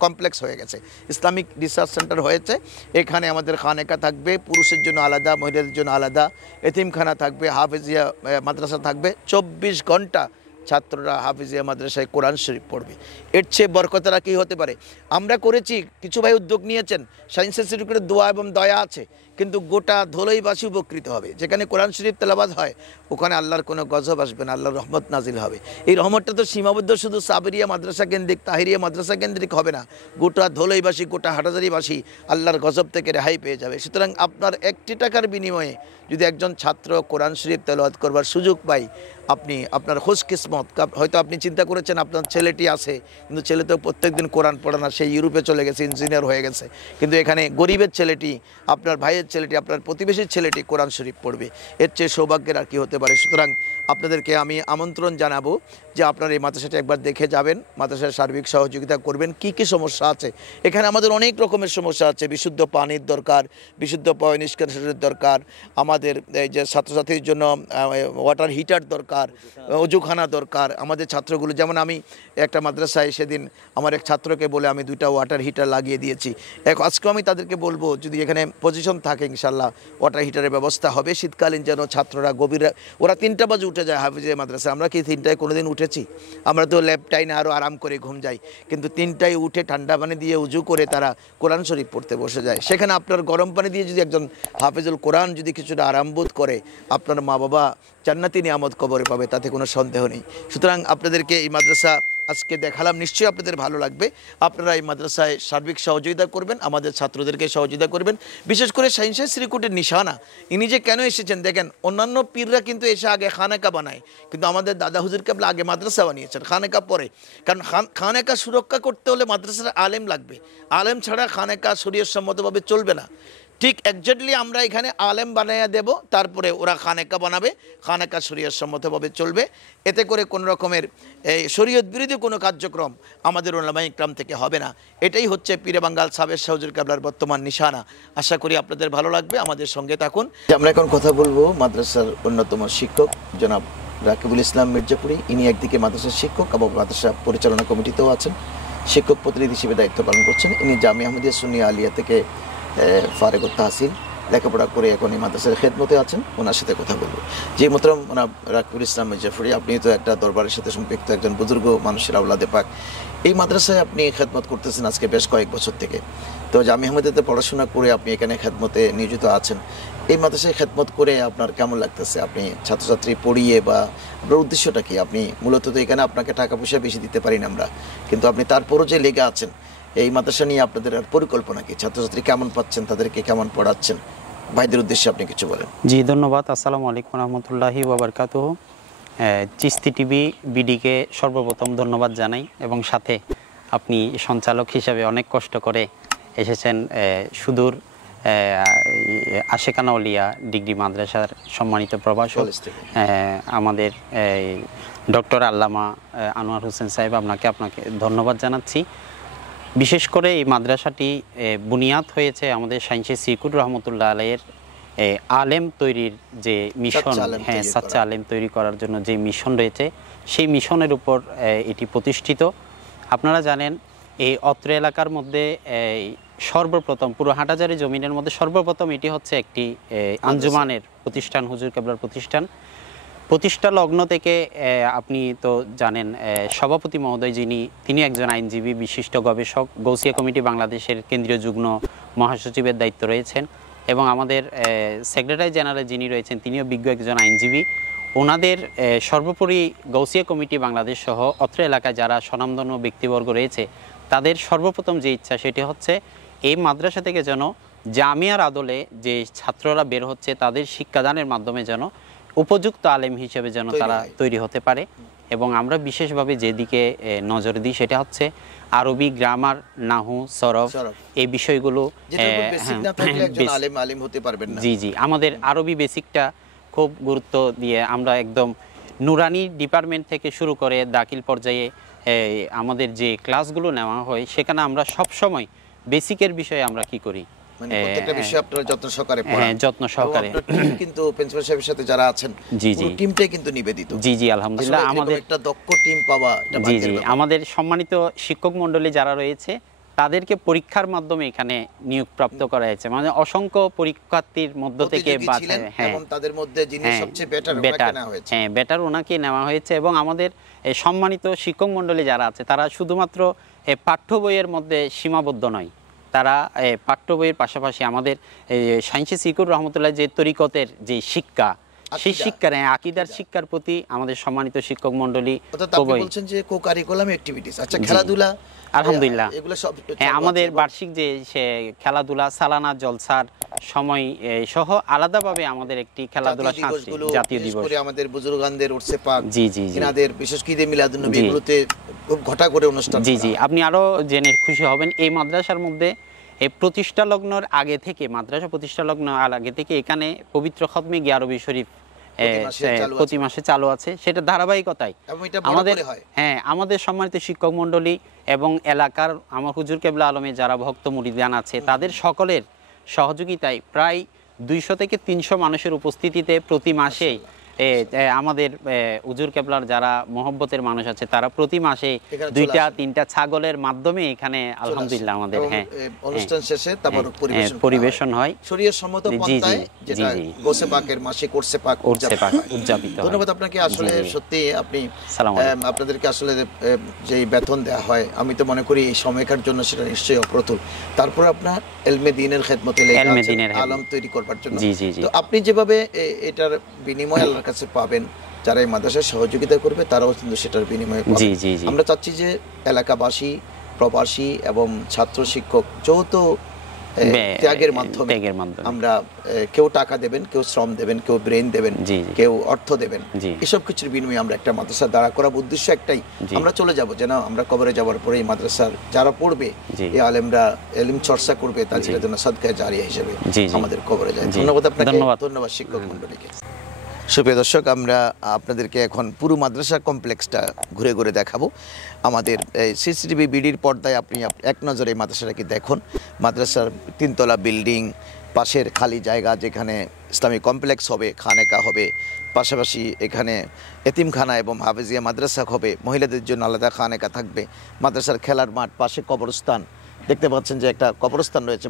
কমপ্লেক্স হয়ে গেছে, ইসলামিক রিসার্চ সেন্টার হয়েছে। এখানে আমাদের খানেকা থাকবে, পুরুষের জন্য আলাদা, মহিলাদের জন্য আলাদা, এতিমখানা থাকবে, হাফেজিয়া মাদ্রাসা থাকবে। 24 ঘন্টা ছাত্ররা হাফেজিয়া মাদ্রাসায় কোরআন শরীফ পড়বে। এর চেয়ে বরকতরা কী হতে পারে। আমরা করেছি, কিছু ভাই উদ্যোগ নিয়েছেন, সায়েন্সের সিরিকুটের দোয়া এবং দয়া আছে, কিন্তু গোটা ধলইবাসী উপকৃত হবে। যেখানে কোরআন শরীফ তেলাওয়াত হয় ওখানে আল্লাহর কোনো গজব আসবে না, আল্লাহর রহমত নাজিল হবে। এই রহমতটা তো সীমাবদ্ধ শুধু সাবরিয়া মাদ্রাসা কেন্দ্রিক, তাহিরিয়া মাদ্রাসা কেন্দ্রিক হবে না, গোটা ধলইবাসী, গোটা হাটাজারিবাসী আল্লাহর গজব থেকে রেহাই পেয়ে যাবে। সুতরাং আপনার একটি টাকার বিনিময়ে যদি একজন ছাত্র কোরআন শরীফ তেলাওয়াত করবার সুযোগ পায়, আপনি আপনার খুশকিসমত। হয়তো আপনি চিন্তা করেছেন আপনার ছেলেটি আছে, কিন্তু ছেলে তো প্রত্যেকদিন কোরআন পড়ে না, সে ইউরোপে চলে গেছে, ইঞ্জিনিয়ার হয়ে গেছে, কিন্তু এখানে গরিবের ছেলেটি, আপনার ভাইয়ের ছেলেটি, আপনার প্রতিবেশীর ছেলেটি কোরআন শরীফ পড়বে। এর চেয়ে সৌভাগ্যের আর কি হতে পারে। সুতরাং আপনাদেরকে আমি আমন্ত্রণ জানাবো যে আপনারা এই মাদ্রাসাটা একবার দেখে যাবেন, মাদ্রাসার সার্বিক সহযোগিতা করবেন। কি কি সমস্যা আছে এখানে? আমাদের অনেক রকমের সমস্যা আছে। বিশুদ্ধ পানির দরকার, বিশুদ্ধ পয় নিষ্কাশনের দরকার, আমাদের এই যে ছাত্রছাত্রীর জন্য ওয়াটার হিটার দরকার, অজুখানা দরকার। আমাদের ছাত্রগুলো, যেমন আমি একটা মাদ্রাসায় সেদিন আমার এক ছাত্রকে বলে আমি 2টা ওয়াটার হিটার লাগিয়ে দিয়েছি। আজকেও আমি তাদেরকে বলবো যদি এখানে পজিশন থাকে ইনশাল্লাহ ওয়াটার হিটারের ব্যবস্থা হবে। শীতকালীন যেন ছাত্ররা গভীর, ওরা 3টা বাজে উঠে যায় হাফিজের মাদ্রাসা। আমরা কি 3টায় কোনোদিন উঠেছি? আমরা তো ল্যাব টাইমে আরও আরাম করে ঘুম যাই, কিন্তু 3টায় উঠে ঠান্ডা পানি দিয়ে উজু করে তারা কোরআন শরীফ পড়তে বসে যায়। সেখানে আপনার গরম পানি দিয়ে যদি একজন হাফিজুল কোরআন যদি কিছুটা আরাম বোধ করে, আপনার মা বাবা জান্নাতি নিয়ামত কবরে পাবে, তাতে কোনো সন্দেহ নেই। সুতরাং আপনাদেরকে এই মাদ্রাসা আজকে দেখালাম, নিশ্চয়ই আপনাদের ভালো লাগবে। আপনারা এই মাদ্রাসায় সার্বিক সহযোগিতা করবেন, আমাদের ছাত্রদেরকে সহযোগিতা করবেন। বিশেষ করে শাহীন শাহ শ্রীকুটির নিশানা, ইনি যে কেন এসেছেন দেখেন, অন্যান্য পীররা কিন্তু এসে আগে খানেকা বানায়, কিন্তু আমাদের দাদা হুজুর কেবলা আগে মাদ্রাসা বানিয়েছেন, খানেকা পরে। কারণ খানেকা সুরক্ষা করতে হলে মাদ্রাসার আলেম লাগবে, আলেম ছাড়া খানেকা শরীয়তসম্মতভাবে চলবে না। ঠিক একজাক্টলি আমরা এখানে আলেম বানাইয়া দেব, তারপরে ওরা খানেকা বানাবে, খানেকা শরীয়তসম্মতভাবে চলবে। এতে করে কোনো রকমের এই শরীয়ত বিরোধী কোনো কার্যক্রম আমাদের উলামায়ে ইকরাম থেকে হবে না। এটাই হচ্ছে পীরবাঙ্গাল সাবেক শাহ হুজুর কেবলার বর্তমান নিশানা। আশা করি আপনাদের ভালো লাগবে, আমাদের সঙ্গে থাকুন। আমরা এখন কথা বলবো মাদ্রাসার অন্যতম শিক্ষক জনাব রাকিবুল ইসলাম মির্জাপুরি। ইনি একদিকে মাদ্রাসার শিক্ষক এবং মাদ্রাসা পরিচালনা কমিটিতেও আছেন, শিক্ষক প্রতিনিধি হিসেবে দায়িত্ব পালন করছেন। ইনি জামিয়া আহমদিয়া সুন্নিয়া আলিয়া থেকে ফারেগ তাহসিল লেখাপড়া করে এখন এই মাদ্রাসার খেদমতে আছেন। ওনার সাথে কথা বলবো। যে মোহতরম ওনার রাকিবুল ইসলাম মির্জাপুরি, আপনি তো একটা দরবারের সাথে সম্পৃক্ত একজন বুজুর্গ মানুষের আওলাদে পাক। এই মাদ্রাসায় আপনি খেদমত করতেছেন আজকে বেশ কয়েক বছর থেকে। তো জামিয়া আহমদিয়াতে পড়াশোনা করে আপনি এখানে খেদমতে নিয়োজিত আছেন। এই মাদ্রাসায় খেদমত করে আপনার কেমন লাগতেছে? আপনি ছাত্রছাত্রী পড়িয়ে বা আপনার উদ্দেশ্যটা কি? আপনি মূলত তো এখানে আপনাকে টাকা পয়সা বেশি দিতে পারি না আমরা, কিন্তু আপনি তারপরও যে লেগে আছেন এই মাদ্রাসা নিয়ে আপনাদের আর পরিকল্পনা কি? ছাত্রছাত্রী কেমন পাচ্ছেন, তাদেরকে কেমন পড়াচ্ছেন? ভাইদের উদ্দেশ্যে আপনি কিছু বলেন। জি, ধন্যবাদ। আসসালামু আলাইকুম রহমতুল্লাহি ওয়া বারাকাতুহু। চিস্তি টিভি বিডিকে সর্বপ্রথম ধন্যবাদ জানাই, এবং সাথে আপনি সঞ্চালক হিসাবে অনেক কষ্ট করে এসেছেন সুদূর আশেকানা ওলিয়া ডিগ্রি মাদ্রাসার সম্মানিত প্রভাষক আমাদের ডক্টর আল্লামা আনোয়ার হোসেন সাহেব, আপনাকে ধন্যবাদ জানাচ্ছি। বিশেষ করে এই মাদ্রাসাটি বুনিয়াদ হয়েছে আমাদের শাহীন শাহ শ্রীকুট রহমতুল্লাহ আলাইয়ের আলেম তৈরির যে মিশন, সাচ্চা আলেম তৈরি করার জন্য যে মিশন রয়েছে, সেই মিশনের উপর এটি প্রতিষ্ঠিত। আপনারা জানেন এই অত্র এলাকার মধ্যে সর্বপ্রথম পুরো হাটাজারি জমিনের মধ্যে সর্বপ্রথম এটি হচ্ছে একটি আঞ্জুমানের প্রতিষ্ঠান, হুজুর কেবলার প্রতিষ্ঠান। প্রতিষ্ঠা লগ্ন থেকে আপনি তো জানেন সভাপতি মহোদয় তিনি একজন আইনজীবী, বিশিষ্ট গবেষক, গৌসিয়া কমিটি বাংলাদেশের কেন্দ্রীয় যুগ্ম মহাসচিবের দায়িত্ব রয়েছেন, এবং আমাদের সেক্রেটারি জেনারেল যিনি রয়েছেন তিনিও বিজ্ঞ একজন আইনজীবী। ওনাদের সর্বোপরি গৌসিয়া কমিটি বাংলাদেশ সহ অত্র এলাকায় যারা স্বনামধন্য ব্যক্তিবর্গ রয়েছে, তাদের সর্বপ্রথম যে ইচ্ছা সেটি হচ্ছে এই মাদ্রাসা থেকে যেন জামিয়ার আদলে যে ছাত্ররা বের হচ্ছে তাদের শিক্ষাদানের মাধ্যমে যেন উপযুক্ত আলেম হিসেবে যেন তারা তৈরি হতে পারে। এবং আমরা বিশেষভাবে যেদিকে নজর দিই সেটা হচ্ছে আরবি গ্রামার, নাহু, সরফ, এই বিষয়গুলো। জি জি, আমাদের আরবি বেসিকটা খুব গুরুত্ব দিয়ে আমরা একদম নুরানি ডিপার্টমেন্ট থেকে শুরু করে দাখিল পর্যায়ে আমাদের যে ক্লাসগুলো নেওয়া হয় সেখানে আমরা সব সময় বেসিকের বিষয়ে আমরা কি করি, প্রত্যেকটা বিষয় আপনারা যত্ন সহকারে পড়ান। হ্যাঁ, যত্ন সহকারে। কিন্তু প্রিন্সিপাল সাহেবের সাথে যারা আছেন পুরো টিমটাই কিন্তু নিবেদিত। জি জি, আলহামদুলিল্লাহ। আমাদের একটা দক্ষ টিম পাওয়া, জি জি, আমাদের সম্মানিত শিক্ষক মণ্ডলী যারা রয়েছে তাদেরকে পরীক্ষার মাধ্যমে এখানে নিয়োগপ্রাপ্ত করা হয়েছে, মানে অসংখ্য পরীক্ষার্থীর মধ্য থেকে বাছাই, হ্যাঁ, তাদের মধ্যে যিনি সবচেয়ে বেটার হ্যাঁ বেটার ওনাকে নেওয়া হয়েছে। এবং আমাদের সম্মানিত শিক্ষক মণ্ডলী যারা আছে তারা শুধুমাত্র পাঠ্য বইয়ের মধ্যে সীমাবদ্ধ নয়, তারা পাঠ্য বইয়ের পাশাপাশি আমাদের সাইন্সে সিকুর রহমতুল্লাহ যে তরিকতের যে শিক্ষা, সেই শিক্ষার আকীদার শিক্ষার প্রতি আমাদের সম্মানিত শিক্ষক মণ্ডলী বলছেন যে কো কারিকুলাম অ্যাক্টিভিটিস, আচ্ছা খেলাধুলা আলহামদুলিল্লাহ এগুলো সব হ্যাঁ, আমাদের বার্ষিক যে খেলাধুলা সালানা জলসার সময় সহ আলাদাভাবে আমাদের একটি খেলাধুলা জাতীয় দিবস করে আমাদের বুজুর্গানদের উর্সে পাক, জি জি জি, এনাদের বিশেষ করে ঈদে মিলাদুন নবী এগুলোতে খুব ঘটা করে অনুষ্ঠান, জি জি, আপনি আরো জেনে খুশি হবেন এই মাদ্রাসার মধ্যে এই প্রতিষ্ঠা লগ্নের আগে থেকে, মাদ্রাসা প্রতিষ্ঠা লগ্ন আগে থেকে এখানে পবিত্র খতমে গিয়ারবি শরীফ প্রতি মাসে চালু আছে, সেটা ধারাবাহিকতায় আমাদের আমাদের সম্মানিত শিক্ষক মণ্ডলী এবং এলাকার আমার হুজুর কেবলা আলমে যারা ভক্ত মুরিদান আছে তাদের সকলের সহযোগিতায় প্রায় 200 থেকে 300 মানুষের উপস্থিতিতে প্রতি মাসে আমাদের হুজুর কেবলার যারা মহব্বতের মানুষ আছে তারা প্রতি মাসে 2-3টা ছাগলের মাধ্যমে এখানে আলহামদুলিল্লাহ আমাদের অনুষ্ঠান শেষে তারপর পরিবেশন হয় শরীয়ত সম্মত পন্থায়, যেটা গোসে পাকের মাসে কোর্সে পাক উদযাপিত। ধন্যবাদ আপনাকে, আসলে সত্যি আপনি আপনাদেরকে আসলে যে বেতন দেওয়া হয় আমি তো মনে করি এই সময়কার জন্য সেটা নিশ্চয়ই অপ্রতুল, তারপর আপনার এলমে দ্বীনের খেদমতে আলম তৈরি করবার জন্য। তো আপনি যেভাবে এটার বিনিময় আল্লাহর কাছে পাবেন, যারা এই মাদ্রাসায় সহযোগিতা করবে তারাও কিন্তু সেটার বিনিময়ে পাবে। আমরা চাচ্ছি যে এলাকাবাসী, প্রবাসী এবং ছাত্র শিক্ষক যৌথ ত্যাগের মাধ্যমে আমরা কেউ টাকা দেবেন, কেউ শ্রম দেবেন, কেউ ব্রেন দেবেন, কেউ অর্থ দেবেন, এসব কিছুর বিনিময়ে আমরা একটা মাদ্রাসা দাঁড়া করার উদ্দেশ্য একটাই, আমরা চলে যাব যেন আমরা কবরে যাওয়ার পরে এই মাদ্রাসার যারা পড়বে এই আলেমরা এলিম চর্চা করবে তার জন্য সাদকায়ে জারিয়া হিসেবে আমাদের কবরে যায়। ধন্যবাদ আপনাকে, ধন্যবাদ শিক্ষক মণ্ডলীকে। সুপ্রিয় দর্শক, আমরা আপনাদেরকে এখন পুরো মাদ্রাসা কমপ্লেক্সটা ঘুরে ঘুরে দেখাবো। আমাদের সিসিটিভি বিডির পর্দায় আপনি এক নজরে এই মাদ্রাসাটাকে দেখুন। মাদ্রাসার 3তলা বিল্ডিং, পাশের খালি জায়গা যেখানে ইসলামিক কমপ্লেক্স হবে, খানেকা হবে, পাশাপাশি এখানে এতিমখানা এবং হাফেজিয়া মাদ্রাসা হবে, মহিলাদের জন্য আলাদা খানেকা থাকবে, মাদ্রাসার খেলার মাঠ, পাশে কবরস্থান দেখতে পাচ্ছেন যে একটা কবরস্থান রয়েছে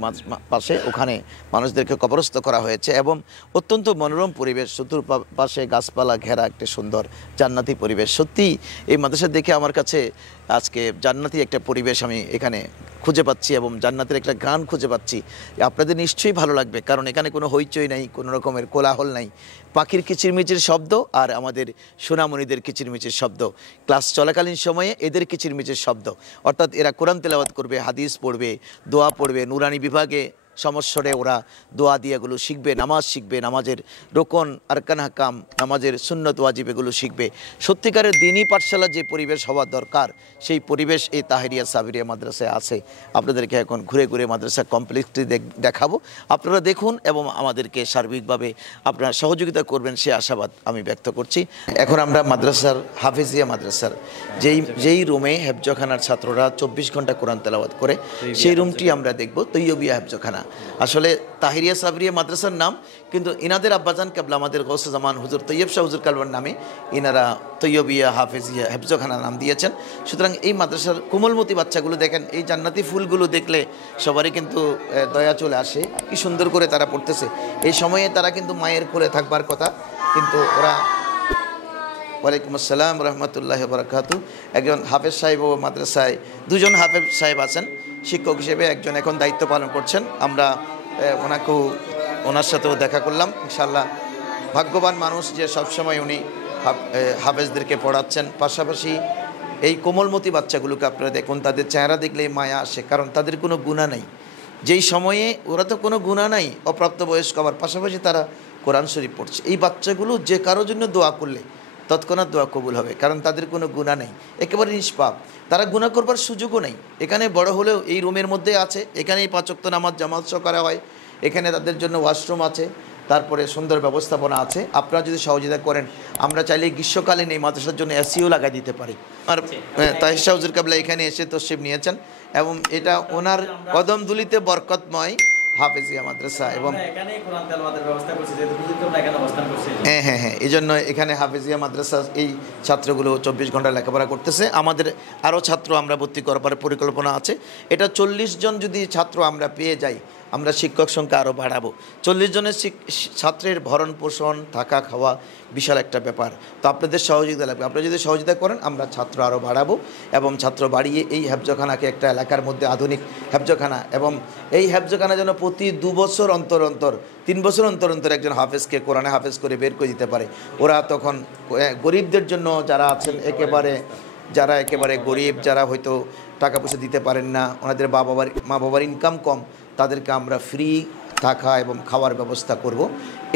পাশে, ওখানে মানুষদেরকে কবরস্থ করা হয়েছে এবং অত্যন্ত মনোরম পরিবেশ, চতুর্পাশে গাছপালা ঘেরা একটা সুন্দর জান্নাতি পরিবেশ। সত্যি এই মাদ্রাসা দেখে আমার কাছে আজকে জান্নাতি একটা পরিবেশ আমি এখানে খুঁজে পাচ্ছি এবং জান্নাতের একটা গান খুঁজে পাচ্ছি। আপনাদের নিশ্চয়ই ভালো লাগবে, কারণ এখানে কোনো হইচই নাই, কোনো রকমের কোলাহল নাই, পাখির কিচিরমিচির শব্দ আর আমাদের সোনামণিদের কিচিরমিচির শব্দ, ক্লাস চলাকালীন সময়ে এদের কিচিরমিচির শব্দ, অর্থাৎ এরা কোরআন তেলাওয়াত করবে, হাদিস পড়বে, দোয়া পড়বে, নুরানি বিভাগে সমস্বরে ওরা দোয়া দিয়াগুলো শিখবে, নামাজ শিখবে, নামাজের রোকন আরকান হাকাম, নামাজের সুন্নত ওয়াজিব এগুলো শিখবে। সত্যিকারের দিনী পাঠশালা যে পরিবেশ হওয়া দরকার সেই পরিবেশ এই তাহেরিয়া সাবিরিয়া মাদ্রাসায় আছে। আপনাদেরকে এখন ঘুরে ঘুরে মাদ্রাসা কমপ্লেক্সটি দেখাবো, আপনারা দেখুন এবং আমাদেরকে সার্বিকভাবে আপনারা সহযোগিতা করবেন সে আশাবাদ আমি ব্যক্ত করছি। এখন আমরা মাদ্রাসার হাফেজিয়া মাদ্রাসার যেই রুমে হেফজখানার ছাত্ররা 24 ঘন্টা কোরআন তেলাওয়াত করে সেই রুমটি আমরা দেখব, তৈয়বিয়া হেফজখানা। আসলে তাহিরিয়া সাবরিয়া মাদ্রাসার নাম, কিন্তু ইনাদের আব্বাজান কেবলা আমাদের গৌসে জামান হুজুর তৈয়ব শাহ হুজুর কালওয়ার নামে ইনারা তৈয়বিয়া হাফেজিয়া হেফজখানা নাম দিয়েছেন। সুতরাং এই মাদ্রাসার কোমলমতি বাচ্চাগুলো দেখেন, এই জান্নাতি ফুলগুলো দেখলে সবারই কিন্তু দয়া চলে আসে, কি সুন্দর করে তারা পড়তেছে। এই সময়ে তারা কিন্তু মায়ের কোলে থাকবার কথা, কিন্তু ওরা ওয়ালাইকুম আসসালাম রহমতুল্লাহ বারাকাতু। একজন হাফেজ সাহেব ও মাদ্রাসায় 2জন হাফেজ সাহেব আছেন শিক্ষক হিসেবে, একজন এখন দায়িত্ব পালন করছেন। আমরা ওনার সাথেও দেখা করলাম, ইনশাআল্লাহ ভাগ্যবান মানুষ যে সবসময় উনি হাফেজদেরকে পড়াচ্ছেন। পাশাপাশি এই কোমলমতি বাচ্চাগুলোকে আপনারা দেখুন, তাদের চেহারা দেখলেই মায়া আসে, কারণ তাদের কোনো গুনাহ নেই। যেই সময়ে ওরা তো কোনো গুনাহ নাই, অপ্রাপ্তবয়স্ক, আবার পাশাপাশি তারা কোরআন শরীফ পড়ছে। এই বাচ্চাগুলো যে কারোর জন্য দোয়া করলে তৎক্ষণাৎ দোয়া কবুল হবে, কারণ তাদের কোনো গুনাহ নেই, একেবারে নিষ্পাপ, তারা গুনাহ করবার সুযোগও নেই। এখানে বড় হলেও এই রুমের মধ্যে আছে, এখানেই 5 ওয়াক্ত নামাজ জামাত করা হয়, এখানে তাদের জন্য ওয়াশরুম আছে, তারপরে সুন্দর ব্যবস্থাপনা আছে। আপনারা যদি সহযোগিতা করেন, আমরা চাইলে গ্রীষ্মকালীন এই মাদ্রাসার জন্য এসিও লাগাই দিতে পারি। আর তাহির শাহ হুজুর কাবলা এখানে এসে তশরিফ নিয়েছেন এবং এটা ওনার কদমদুলিতে বরকতময় হাফেজিয়া মাদ্রাসা এবং হ্যাঁ এই জন্য এখানে হাফেজিয়া মাদ্রাসা এই ছাত্রগুলো 24 ঘন্টা লেখাপড়া করতেছে। আমাদের আরও ছাত্র আমরা ভর্তি করবার পরিকল্পনা আছে। এটা 40 জন যদি ছাত্র আমরা পেয়ে যাই, আমরা শিক্ষক সংখ্যা আরও বাড়াবো। 40 জনের ছাত্রের ভরণ পোষণ থাকা খাওয়া বিশাল একটা ব্যাপার। তো আপনাদের সহযোগিতা লাগবে। আপনারা যদি সহযোগিতা করেন আমরা ছাত্র আরও বাড়াবো এবং ছাত্র বাড়িয়ে এই হেফজখানাকে একটা এলাকার মধ্যে আধুনিক হেফজখানা, এবং এই হেফজখানা যেন প্রতি 2 বছর অন্তর অন্তর 3 বছর অন্তর অন্তর একজন হাফেজকে কোরআনে হাফেজ করে বের করে দিতে পারে। ওরা তখন গরিবদের জন্য যারা আছেন যারা একেবারে গরিব, যারা হয়তো টাকা পয়সা দিতে পারেন না, ওনাদের মা বাবার ইনকাম কম, তাদেরকে আমরা ফ্রি থাকা এবং খাওয়ার ব্যবস্থা করব।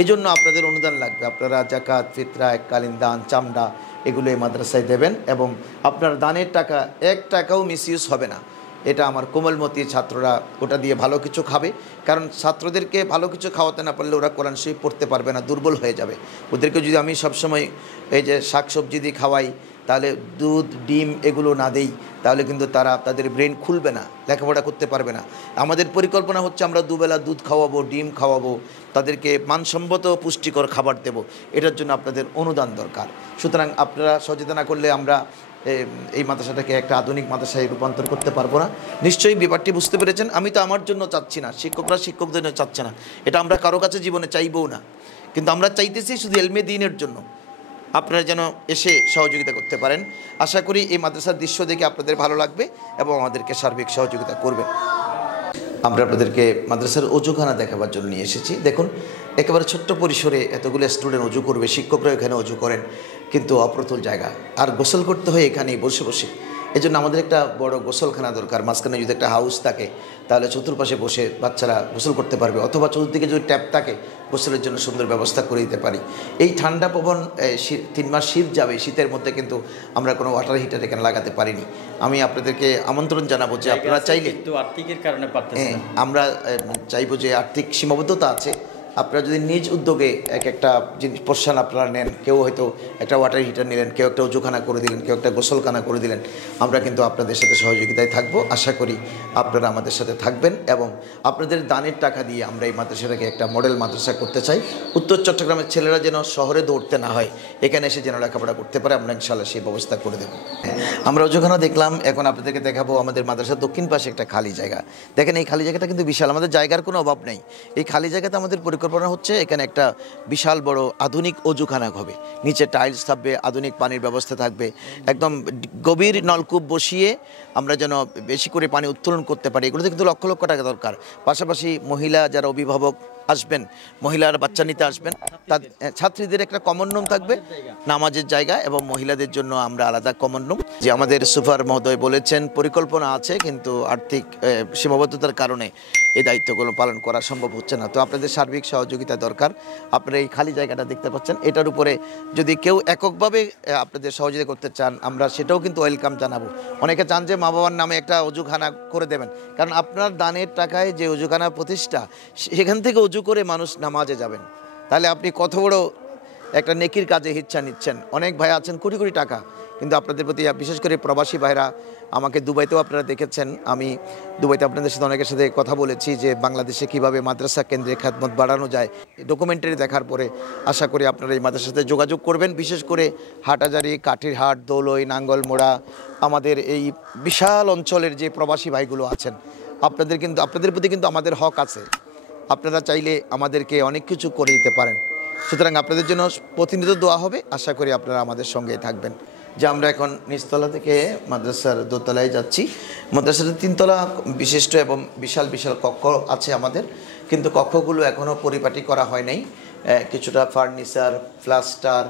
এজন্য আপনাদের অনুদান লাগবে। আপনারা জাকাত, ফিতরা, এককালীন দান, চামড়া এগুলো এই মাদ্রাসায় দেবেন এবং আপনার দানের টাকা 1 টাকাও মিসইউজ হবে না। এটা আমার কোমলমতি ছাত্ররা ওটা দিয়ে ভালো কিছু খাবে, কারণ ছাত্রদেরকে ভালো কিছু খাওয়াতে না পারলে ওরা কোরআন শরীফ পড়তে পারবে না, দুর্বল হয়ে যাবে। ওদেরকে যদি আমি সবসময় এই যে শাকসবজি দিয়ে খাওয়াই, তাহলে দুধ ডিম এগুলো না দেই, তাহলে কিন্তু তাদের ব্রেন খুলবে না, লেখাপড়া করতে পারবে না। আমাদের পরিকল্পনা হচ্ছে আমরা দুবেলা দুধ খাওয়াবো, ডিম খাওয়াবো, তাদেরকে মানসম্মত পুষ্টিকর খাবার দেব। এটার জন্য আপনাদের অনুদান দরকার। সুতরাং আপনারা সচেতন না করলে আমরা এই মাদ্রাসাটাকে একটা আধুনিক মাদ্রাসায় রূপান্তর করতে পারবো না। নিশ্চয়ই ব্যাপারটি বুঝতে পেরেছেন। আমি তো আমার জন্য চাচ্ছি না, শিক্ষকরা শিক্ষকদের জন্য চাচ্ছে না, এটা আমরা কারো কাছে জীবনে চাইবও না, কিন্তু আমরা চাইতেছি শুধু এলমে দ্বীনের জন্য। আপনারা যেন এসে সহযোগিতা করতে পারেন। আশা করি এই মাদ্রাসার দৃশ্য দেখে আপনাদের ভালো লাগবে এবং আমাদেরকে সার্বিক সহযোগিতা করবেন। আমরা আপনাদেরকে মাদ্রাসার অজুখানা দেখাবার জন্য নিয়ে এসেছি। দেখুন, একেবারে ছোট্ট পরিসরে এতগুলো স্টুডেন্ট অজু করবে, শিক্ষকরা এখানে অজু করেন, কিন্তু অপ্রতুল জায়গা, আর গোসল করতে হয় এখানেই বসে বসে। এই জন্য আমাদের একটা বড় গোসলখানা দরকার। মাঝখানে যদি একটা হাউস থাকে তাহলে চতুর্পাশে বসে বাচ্চারা গোসল করতে পারবে, অথবা চতুর্দিকে যদি ট্যাপ থাকে গোসলের জন্য সুন্দর ব্যবস্থা করে দিতে পারি। এই ঠান্ডা পবন 3 মাস শীত যাবে, শীতের মধ্যে কিন্তু আমরা কোনো ওয়াটার হিটার এখানে লাগাতে পারিনি। আমি আপনাদেরকে আমন্ত্রণ জানাবো যে আপনারা চাইলে, আর্থিকের কারণে পারতেছেন না, আমরা চাইবো যে আর্থিক সীমাবদ্ধতা আছে, আপনারা যদি নিজ উদ্যোগে একটা জিনিস প্রশ্ন আপনারা নেন, কেউ হয়তো একটা ওয়াটার হিটার নিলেন, কেউ একটা অজুখানা করে দিলেন, কেউ একটা গোসলখানা করে দিলেন, আমরা কিন্তু আপনাদের সাথে সহযোগিতায় থাকবো। আশা করি আপনারা আমাদের সাথে থাকবেন এবং আপনাদের দানের টাকা দিয়ে আমরা এই মাদ্রাসাটাকে একটা মডেল মাদ্রাসা করতে চাই। উত্তর চট্টগ্রামের ছেলেরা যেন শহরে দৌড়তে না হয়, এখানে এসে যেন লেখাপড়া করতে পারে, আমরা ইনশাআল্লাহ সেই ব্যবস্থা করে দেবো। আমরা অজুখানা দেখলাম, এখন আপনাদেরকে দেখাবো আমাদের মাদ্রাসার দক্ষিণ পাশে একটা খালি জায়গা। দেখেন, এই খালি জায়গাটা কিন্তু বিশাল, আমাদের জায়গার কোনো অভাব নেই। এই খালি জায়গাতে আমাদের পরিকল্পনা হচ্ছে এখানে একটা বিশাল বড় আধুনিক অজুখানা হবে, নিচে টাইলস থাকবে, আধুনিক পানির ব্যবস্থা থাকবে, একদম গভীর নলকূপ বসিয়ে আমরা যেন বেশি করে পানি উত্তোলন করতে পারি। এগুলোতে কিন্তু লক্ষ লক্ষ টাকা দরকার। পাশাপাশি মহিলা যারা অভিভাবক আসবেন, মহিলার বাচ্চা নিতে আসবেন, ছাত্রীদের একটা কমন রুম থাকবে, নামাজের জায়গা, এবং মহিলাদের জন্য আমরা আলাদা কমন রুম। যে আমাদের সুপার মহোদয় বলেছেন পরিকল্পনা আছে, কিন্তু আর্থিক সীমাবদ্ধতার কারণে এই দায়িত্বগুলো পালন করা সম্ভব হচ্ছে না। তো আপনাদের সার্বিক সহযোগিতা দরকার। আপনারা এই খালি জায়গাটা দেখতে পাচ্ছেন, এটার উপরে যদি কেউ এককভাবে আপনাদের সহযোগিতা করতে চান আমরা সেটাও কিন্তু ওয়েলকাম জানাবো। অনেকে চান যে মা বাবার নামে একটা অজুখানা করে দেবেন, কারণ আপনার দানের টাকায় যে অজুখানা প্রতিষ্ঠা, সেখান থেকে অজু করে মানুষ নামাজে যাবেন, তাহলে আপনি কত বড় একটা নেকির কাজে ইচ্ছা নিচ্ছেন। অনেক ভাই আছেন কোটি কোটি টাকা, কিন্তু আপনাদের প্রতি, বিশেষ করে প্রবাসী ভাইরা, আমাকে দুবাইতেও আপনারা দেখেছেন, আমি দুবাইতে আপনাদের সাথে অনেকের সাথে কথা বলেছি যে বাংলাদেশে কিভাবে মাদ্রাসা কেন্দ্রে খেদমত বাড়ানো যায়। ডকুমেন্টারি দেখার পরে আশা করি আপনারা এই মাদ্রাসার সাথে যোগাযোগ করবেন। বিশেষ করে হাটহাজারী, কাঠিরহাট, দৌলই, নাঙ্গলমোড়া, আমাদের এই বিশাল অঞ্চলের যে প্রবাসী ভাইগুলো আছেন, আপনাদের প্রতি কিন্তু আমাদের হক আছে। আপনারা চাইলে আমাদেরকে অনেক কিছু করে দিতে পারেন। সুতরাং আপনাদের জন্য প্রতিনিয়ত দোয়া হবে। আশা করি আপনারা আমাদের সঙ্গেই থাকবেন। যে আমরা এখন নিচতলা থেকে মাদ্রাসার দোতলায় যাচ্ছি। মাদ্রাসার 3 তলা বিশিষ্ট এবং বিশাল বিশাল কক্ষ আছে আমাদের, কিন্তু কক্ষগুলো এখনও পরিপাটি করা হয় নাই। কিছুটা ফার্নিচার, প্লাস্টার,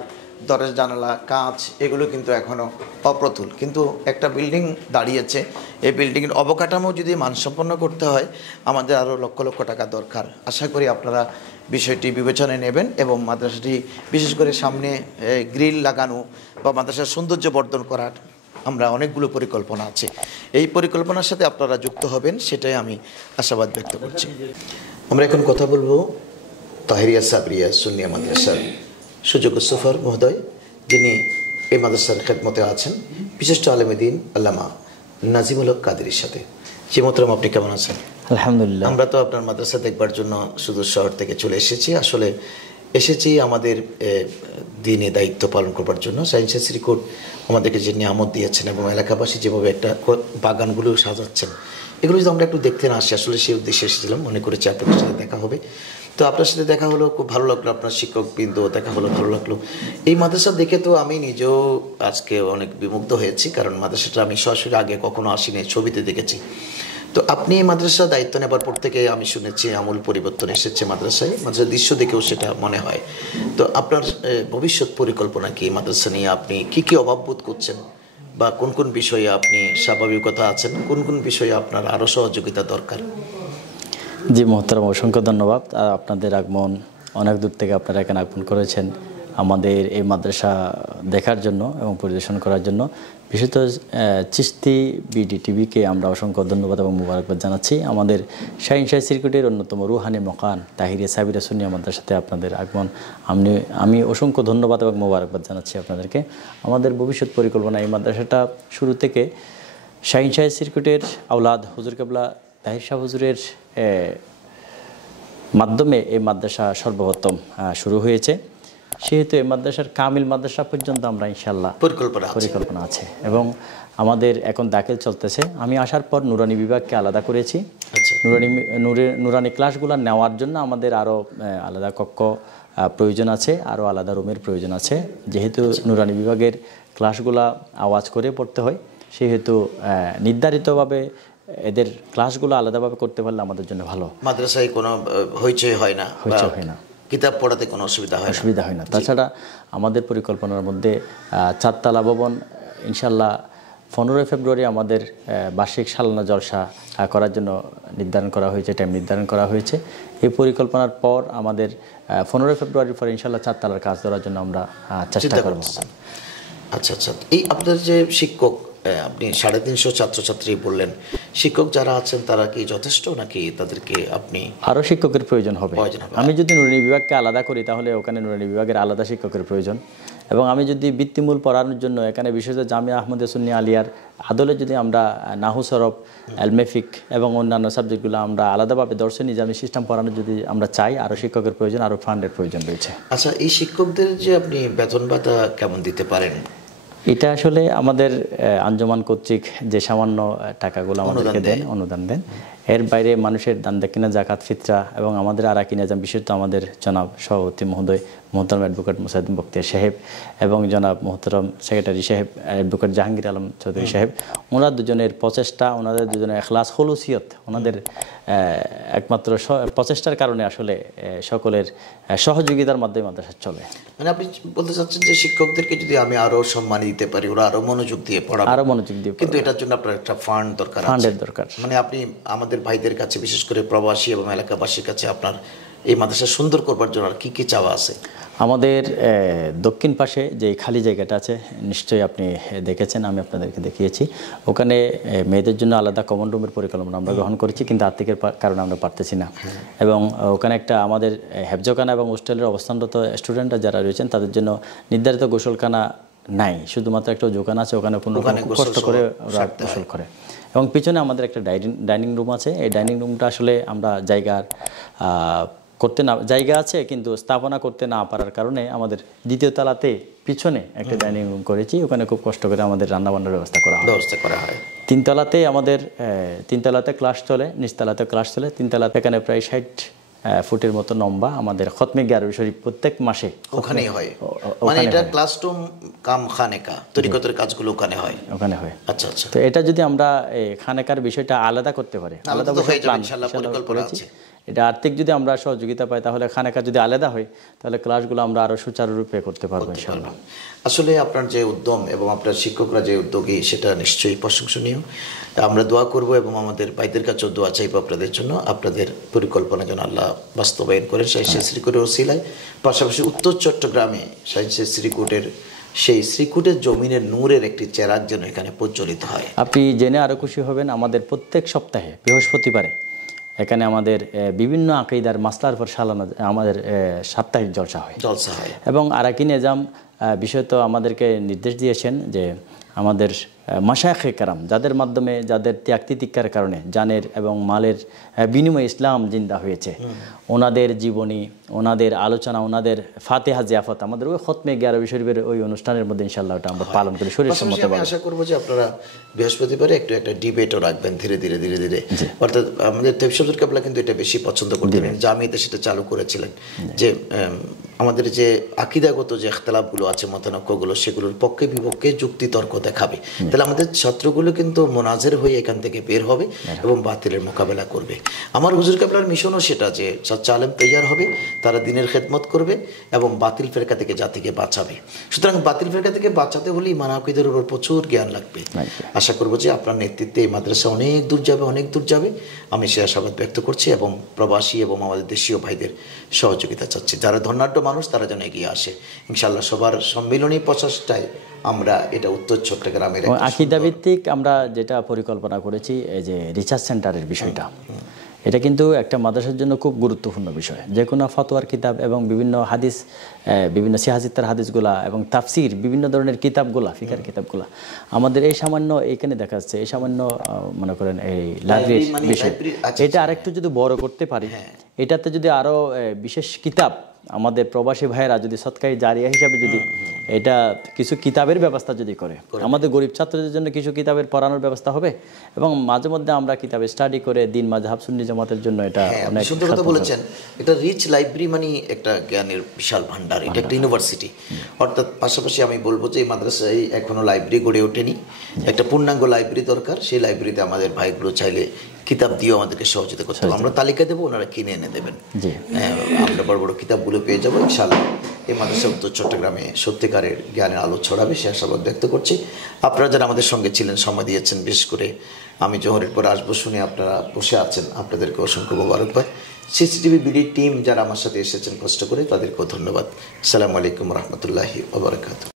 দরজা জানালা, কাঁচ এগুলো কিন্তু এখনও অপ্রতুল, কিন্তু একটা বিল্ডিং দাঁড়িয়েছে। এই বিল্ডিংয়ের অবকাঠামো যদি মানসম্পন্ন করতে হয় আমাদের আরও লক্ষ লক্ষ টাকা দরকার। আশা করি আপনারা বিষয়টি বিবেচনায় নেবেন এবং মাদ্রাসাটি বিশেষ করে সামনে গ্রিল লাগানো বা মাদ্রাসার সৌন্দর্য বর্ধন করার আমরা অনেকগুলো পরিকল্পনা আছে। এই পরিকল্পনার সাথে আপনারা যুক্ত হবেন, সেটাই আমি আশাবাদ ব্যক্ত করছি। আমরা এখন কথা বলবো তাহেরিয়া সাবরিয়া সুন্নিয়া মাদ্রাসার সুযোগ্য সুফার মহোদয়, যিনি এই মাদ্রাসার খেদমতে আছেন, বিশিষ্ট আলেমে দ্বীন আল্লামা নাজিমুল হক কাদেরীর সাথে। জি মোহতরম, আপনি কেমন আছেন? আলহামদুলিল্লাহ। আমরা তো আপনার মাদ্রাসা দেখবার জন্য সুদূর শহর থেকে চলে এসেছি। আসলে এসেছি আমাদের দিনে দায়িত্ব পালন করবার জন্য। সায়েন্সের শ্রীকোট আমাদেরকে যে নিয়ামত দিয়েছেন এবং এলাকাবাসী যেভাবে একটা বাগানগুলো সাজাচ্ছেন, এগুলো যদি আমরা একটু দেখতে না আসি, আসলে সেই উদ্দেশ্যে এসেছিলাম, মনে করেছি আপনাদের সাথে দেখা হবে। তো আপনার সাথে দেখা হলো, খুব ভালো লাগলো, আপনার শিক্ষকবৃন্দ দেখা হলো, ভালো লাগলো। এই মাদ্রাসা দেখে তো আমি নিজেও আজকে অনেক বিমুগ্ধ হয়েছি, কারণ মাদ্রাসাটা আমি সরাসরি আগে কখনো আসিনি, ছবিতে দেখেছি। তো আপনি এই মাদ্রাসার দায়িত্ব নেবার পর থেকে আমি শুনেছি আমূল পরিবর্তন এসেছে মাদ্রাসায়, মাদ্রাসার দৃশ্য দেখেও সেটা মনে হয়। তো আপনার ভবিষ্যৎ পরিকল্পনা কি? মাদ্রাসা নিয়ে আপনি কি কি অভাব বোধ করছেন, বা কোন কোন বিষয়ে আপনি স্বাভাবিকতা আছেন, কোন কোন বিষয়ে আপনার আরও সহযোগিতা দরকার? জি মোহতারাম, অসংখ্য ধন্যবাদ। আপনাদের আগমন, অনেক দূর থেকে আপনারা এখানে আগমন করেছেন আমাদের এই মাদ্রাসা দেখার জন্য এবং পরিদর্শন করার জন্য। বিশেষত চিশতি বিডি টিভিকে আমরা অসংখ্য ধন্যবাদ এবং মুবারকবাদ জানাচ্ছি। আমাদের শাহিন শাহ সিরকুটের অন্যতম রুহানি মকান তাহিরিয়া সাবিরা সুন্নিয়া মাদ্রাসাতে আপনাদের আগমন আমি অসংখ্য ধন্যবাদ এবং মুবারকবাদ জানাচ্ছি আপনাদেরকে। আমাদের ভবিষ্যৎ পরিকল্পনা, এই মাদ্রাসাটা শুরু থেকে শাহিন শাহ সিরকুটের আওলাদ হুজুর কেবলা তাহির শাহ হুজুরের মাধ্যমে এই মাদ্রাসা সর্বপ্রথম শুরু হয়েছে। সেহেতু এই মাদ্রাসার কামিল মাদ্রাসা পর্যন্ত আমরা ইনশাল্লাহ পরিকল্পনা আছে এবং আমাদের এখন দাখিল চলতেছে। আমি আসার পর নুরানি বিভাগকে আলাদা করেছি। নুরানি ক্লাসগুলো নেওয়ার জন্য আমাদের আরও আলাদা কক্ষ প্রয়োজন আছে, আরও আলাদা রুমের প্রয়োজন আছে। যেহেতু নুরানি বিভাগের ক্লাসগুলা আওয়াজ করে পড়তে হয়, সেহেতু নির্ধারিতভাবে এদের ক্লাসগুলো আলাদাভাবে করতে পারলে আমাদের জন্য ভালো। মাদ্রাসায় কোনো হইচই হয় না, কিতাব পড়াতে কোনো অসুবিধা হয় না। তাছাড়া আমাদের পরিকল্পনার মধ্যে 4 তলা ভবন ইনশাল্লাহ 15 ফেব্রুয়ারি আমাদের বার্ষিক সালানা জলসা করার জন্য নির্ধারণ করা হয়েছে, টাইম নির্ধারণ করা হয়েছে। এই পরিকল্পনার পর আমাদের 15 ফেব্রুয়ারির পর ইনশাল্লাহ 4 তলার কাজ ধরার জন্য আমরা চেষ্টা করব। আচ্ছা, এই আপনার যে শিক্ষক, আপনি 350 ছাত্রছাত্রী বললেন, শিক্ষক যারা আছেন তারা কি যথেষ্ট, নাকি তাদেরকে আপনি আরও শিক্ষকের প্রয়োজন হবে? আমি যদি নুরানি বিভাগকে আলাদা করি তাহলে ওখানে নুরানি বিভাগের আলাদা শিক্ষকের প্রয়োজন, এবং আমি যদি বৃত্তিমূল পড়ানোর জন্য এখানে বিশেষত জামিয়া আহমদে সুন্নিয়া আলিয়ার আদলে যদি আমরা নাহু সরফ, আলমেফিক এবং অন্যান্য সাবজেক্টগুলো আমরা আলাদাভাবে দর্শন নিজামী সিস্টেম পড়ানোর যদি আমরা চাই, আরও শিক্ষকের প্রয়োজন, আরও ফান্ডের প্রয়োজন রয়েছে। আচ্ছা, এই শিক্ষকদের যে আপনি বেতন ভাতা কেমন দিতে পারেন? এটা আসলে আমাদের আঞ্জুমান কর্তৃক যে সামান্য টাকাগুলো আমাদেরকে দেন, অনুদান দেন, এর বাইরে মানুষের দান দক্ষিণা, জাকাত, ফিতরা এবং আমাদের আরাকি নিজাম, বিশেষত আমাদের জনাব সভাপতি মহোদয় মোহতারাম অ্যাডভোকেট মুসাইদ বখতিয়ার সাহেব এবং জনাব মোহতারাম সেক্রেটারি সাহেব অ্যাডভোকেট জাহাঙ্গীর আলম চৌধুরী সাহেব, ওনার দুজনের প্রচেষ্টা, ওনাদের দুজনের এখলাস, খলুসিয়ত, ওনাদের একমাত্র প্রচেষ্টার কারণে আসলে সকলের সহযোগিতার মাধ্যমে মাদ্রাসা চলে। মানে আপনি বলতে চাচ্ছেন যে শিক্ষকদেরকে যদি আমি আরো সম্মান দিতে পারি, ওরা আরো মনোযোগ দিয়ে পড়াবে, কিন্তু এটার জন্য আপনার একটা ফান্ডের দরকার। মানে আপনি আমাদের ভাইদের কাছে, বিশেষ করে প্রবাসী এবং এলাকাবাসীর কাছে আপনার এই মাদ্রাসা সুন্দর করবার জন্য আর কি কি চাওয়া আছে? আমাদের দক্ষিণ পাশে যে খালি জায়গাটা আছে, নিশ্চয়ই আপনি দেখেছেন, আমি আপনাদেরকে দেখিয়েছি, ওখানে মেয়েদের জন্য আলাদা কমন রুমের পরিকল্পনা আমরা গ্রহণ করেছি, কিন্তু আর্থিকের কারণে আমরা পারতেছি না। এবং ওখানে একটা আমাদের হেফজখানা এবং হোস্টেলের অবস্থানরত স্টুডেন্টরা যারা রয়েছেন তাদের জন্য নির্ধারিত গোসলখানা নাই, শুধুমাত্র একটা দোকান আছে, ওখানে কষ্ট করে ওরা গোসল করে। এবং পিছনে আমাদের একটা ডাইনিং রুম আছে। এই ডাইনিং রুমটা আসলে আমরা জায়গা আছে কিন্তু স্থাপনা করতে না পারার কারণে আমাদের দ্বিতীয় তলাতে পিছনে একটা ডাইনিং রুম করেছি, ওখানে খুব কষ্ট করে আমাদের রান্নাবান্নার ব্যবস্থা করা হয়। 3 তলাতে আমাদের 3 তলাতে ক্লাস চলে, নিচতলাতে ক্লাস চলে। 3 তলাতে এখানে প্রায় 60 ফুটের মতো লম্বা আমাদের খতমে গারুল শরীফ প্রত্যেক মাসে ওখানেই হয়। মানে এটা ক্লাসরুম কাম খানেকা, তরিকতের কাজগুলো ওখানে হয়। আচ্ছা, তো এটা যদি আমরা খানেকার বিষয়টা আলাদা করতে পারি, আলাদা পরিকল্পনা আছে, এটা আর্থিক যদি আমরা সহযোগিতা পাই তাহলে খানেকা যদি আলাদা হয় তাহলে ক্লাসগুলো আমরা আরো সুচারুরূপে করতে পারবো ইনশাআল্লাহ। আসলে আপনার যে উদ্যম এবং আপনার শিক্ষকরা যে উদ্যোগী, সেটা নিশ্চয়ই প্রশংসনীয়। আমরা দোয়া করব এবং আমাদের ভাইদের কাছেও দোয়া চাইবো আপনাদের জন্য, আপনাদের পরিকল্পনা যেন আল্লাহ বাস্তবায়ন করেন শাহিন শাহ শ্রীকুটের ওসিলায়। পাশাপাশি উত্তর চট্টগ্রামে শাহিন শাহ শ্রীকুটের সেই শ্রীকুটের জমিনের নূরের একটি চেরাগ যেন এখানে প্রজ্বলিত হয়। আপনি জেনে আরো খুশি হবেন, আমাদের প্রত্যেক সপ্তাহে বৃহস্পতিবারে এখানে আমাদের বিভিন্ন আকীদার মাসলার পর সালানা আমাদের সাপ্তাহিক জলসা হয়। এবং আরাকি নিজাম বিশেষত আমাদেরকে নির্দেশ দিয়েছেন যে আমাদের মাশায়েখে কারাম, যাদের মাধ্যমে, যাদের ত্যাগ তিতিক্ষার কারণে জানের এবং মালের বিনিময়ে ইসলাম জিন্দা হয়েছে, ওনাদের জীবনী, ওনাদের আলোচনা, ওনাদের ফাতিহা জিয়াফত আমাদের ওই খতমে 11 শরীফের ওই অনুষ্ঠানের মধ্যে ইনশাআল্লাহ ওটা আমরা পালন করি শরীর সম্মত। আমি আশা করবো যে আপনারা বৃহস্পতিবারে একটা ডিবেটও রাখবেন ধীরে ধীরে ধীরে ধীরে। অর্থাৎ আমাদের তফসিলুল কেবলা কিন্তু এটা বেশি পছন্দ করতেন, জামিয়াতে সেটা চালু করেছিলেন যে আমাদের যে আকিদাগত যে ইখতিলাফগুলো আছে, মতানৈক্যগুলো, সেগুলোর পক্ষে বিপক্ষে যুক্তি তর্ক দেখাবে। তাহলে আমাদের ছাত্রগুলো কিন্তু মোনাজের হয়ে এখান থেকে বের হবে এবং বাতিলের মোকাবেলা করবে। আমার হুজুর কেবলার মিশনও সেটা যে সাচ্চা আলেম তৈয়ার হবে, তারা দিনের খেদমত করবে এবং বাতিল ফেরকা থেকে জাতিকে বাঁচাবে। সুতরাং বাতিল ফেরকা থেকে বাঁচাতে হলে ইমান আকীদার উপর প্রচুর জ্ঞান লাগবে। আশা করবো যে আপনার নেতৃত্বে এই মাদ্রাসা অনেক দূর যাবে, অনেক দূর যাবে। আমি সে আশাবাদ ব্যক্ত করছি এবং প্রবাসী এবং আমাদের দেশীয় ভাইদের সহযোগিতা চাচ্ছি। যারা ধনাঢ্য মানুষ তারা যেন এগিয়ে আসে। ইনশাআল্লাহ সবার সম্মিলনী প্রচেষ্টায় আমরা এটা উত্তর চট্টগ্রামের আকীদা ভিত্তিক আমরা যেটা পরিকল্পনা করেছি, এই যে রিসার্চ সেন্টারের বিষয়টা, এটা কিন্তু একটা মাদ্রাসার জন্য খুব গুরুত্বপূর্ণ বিষয়। যে কোনো ফতোয়ার কিতাব এবং বিভিন্ন হাদিস, বিভিন্ন সিয়াসিত্তার হাদিসগুলা এবং তাফসির, বিভিন্ন ধরনের কিতাবগুলা, ফিকার কিতাবগুলা আমাদের এই সামান্য এইখানে দেখা যাচ্ছে, এই সামান্য মনে করেন এই লাইব্রেরির বিষয়, এটা আরেকটু যদি বড় করতে পারি, এটাতে যদি আরও বিশেষ কিতাব আমাদের প্রবাসী ভাইয়েরা যদি সৎকাই জারিয়া হিসাবে যদি এটা কিছু কিতাবের ব্যবস্থা যদি করে, আমাদের গরিব ছাত্রদের জন্য কিছু কিতাবের পড়ানোর ব্যবস্থা হবে এবং মাঝে মধ্যে আমরা কিতাবে স্টাডি করে দিন মাযহাব সুন্নি জামাতের জন্য এটা অনেক সুন্দর কথা বলেছেন। এটা রিচ লাইব্রেরি মানে একটা জ্ঞানের বিশাল ভান্ডার, এটা একটা ইউনিভার্সিটি। অর্থাৎ পাশাপাশি আমি বলবো যে এই মাদ্রাসায় এখনো লাইব্রেরি গড়ে ওঠেনি, একটা পূর্ণাঙ্গ লাইব্রেরি দরকার। সেই লাইব্রেরিতে আমাদের ভাইগুলো চাইলে কিতাব দিয়েও আমাদেরকে সহযোগিতা করতে হবে। আমরা তালিকা দেবো, ওনারা কিনে এনে দেবেন। আমরা বড় বড় কিতাবগুলো পেয়ে যাবো ইনশাআল্লাহ। এই মাদ্রাসা উত্তর চট্টগ্রামে সত্যিকারের জ্ঞানের আলো ছড়াবে, সে আশাবাদ ব্যক্ত করছি। আপনারা যারা আমাদের সঙ্গে ছিলেন, সময় দিয়েছেন, বিশেষ করে আমি জোহরের পর আসবো শুনে আপনারা বসে আছেন, আপনাদেরকে অসংখ্য মোবারকবাদ। সিসিটিভি বিডি টিম যারা আমার সাথে এসেছেন কষ্ট করে, তাদেরকেও ধন্যবাদ। আসসালামু আলাইকুম রহমতুল্লাহি ওয়া বারাকাতুহু।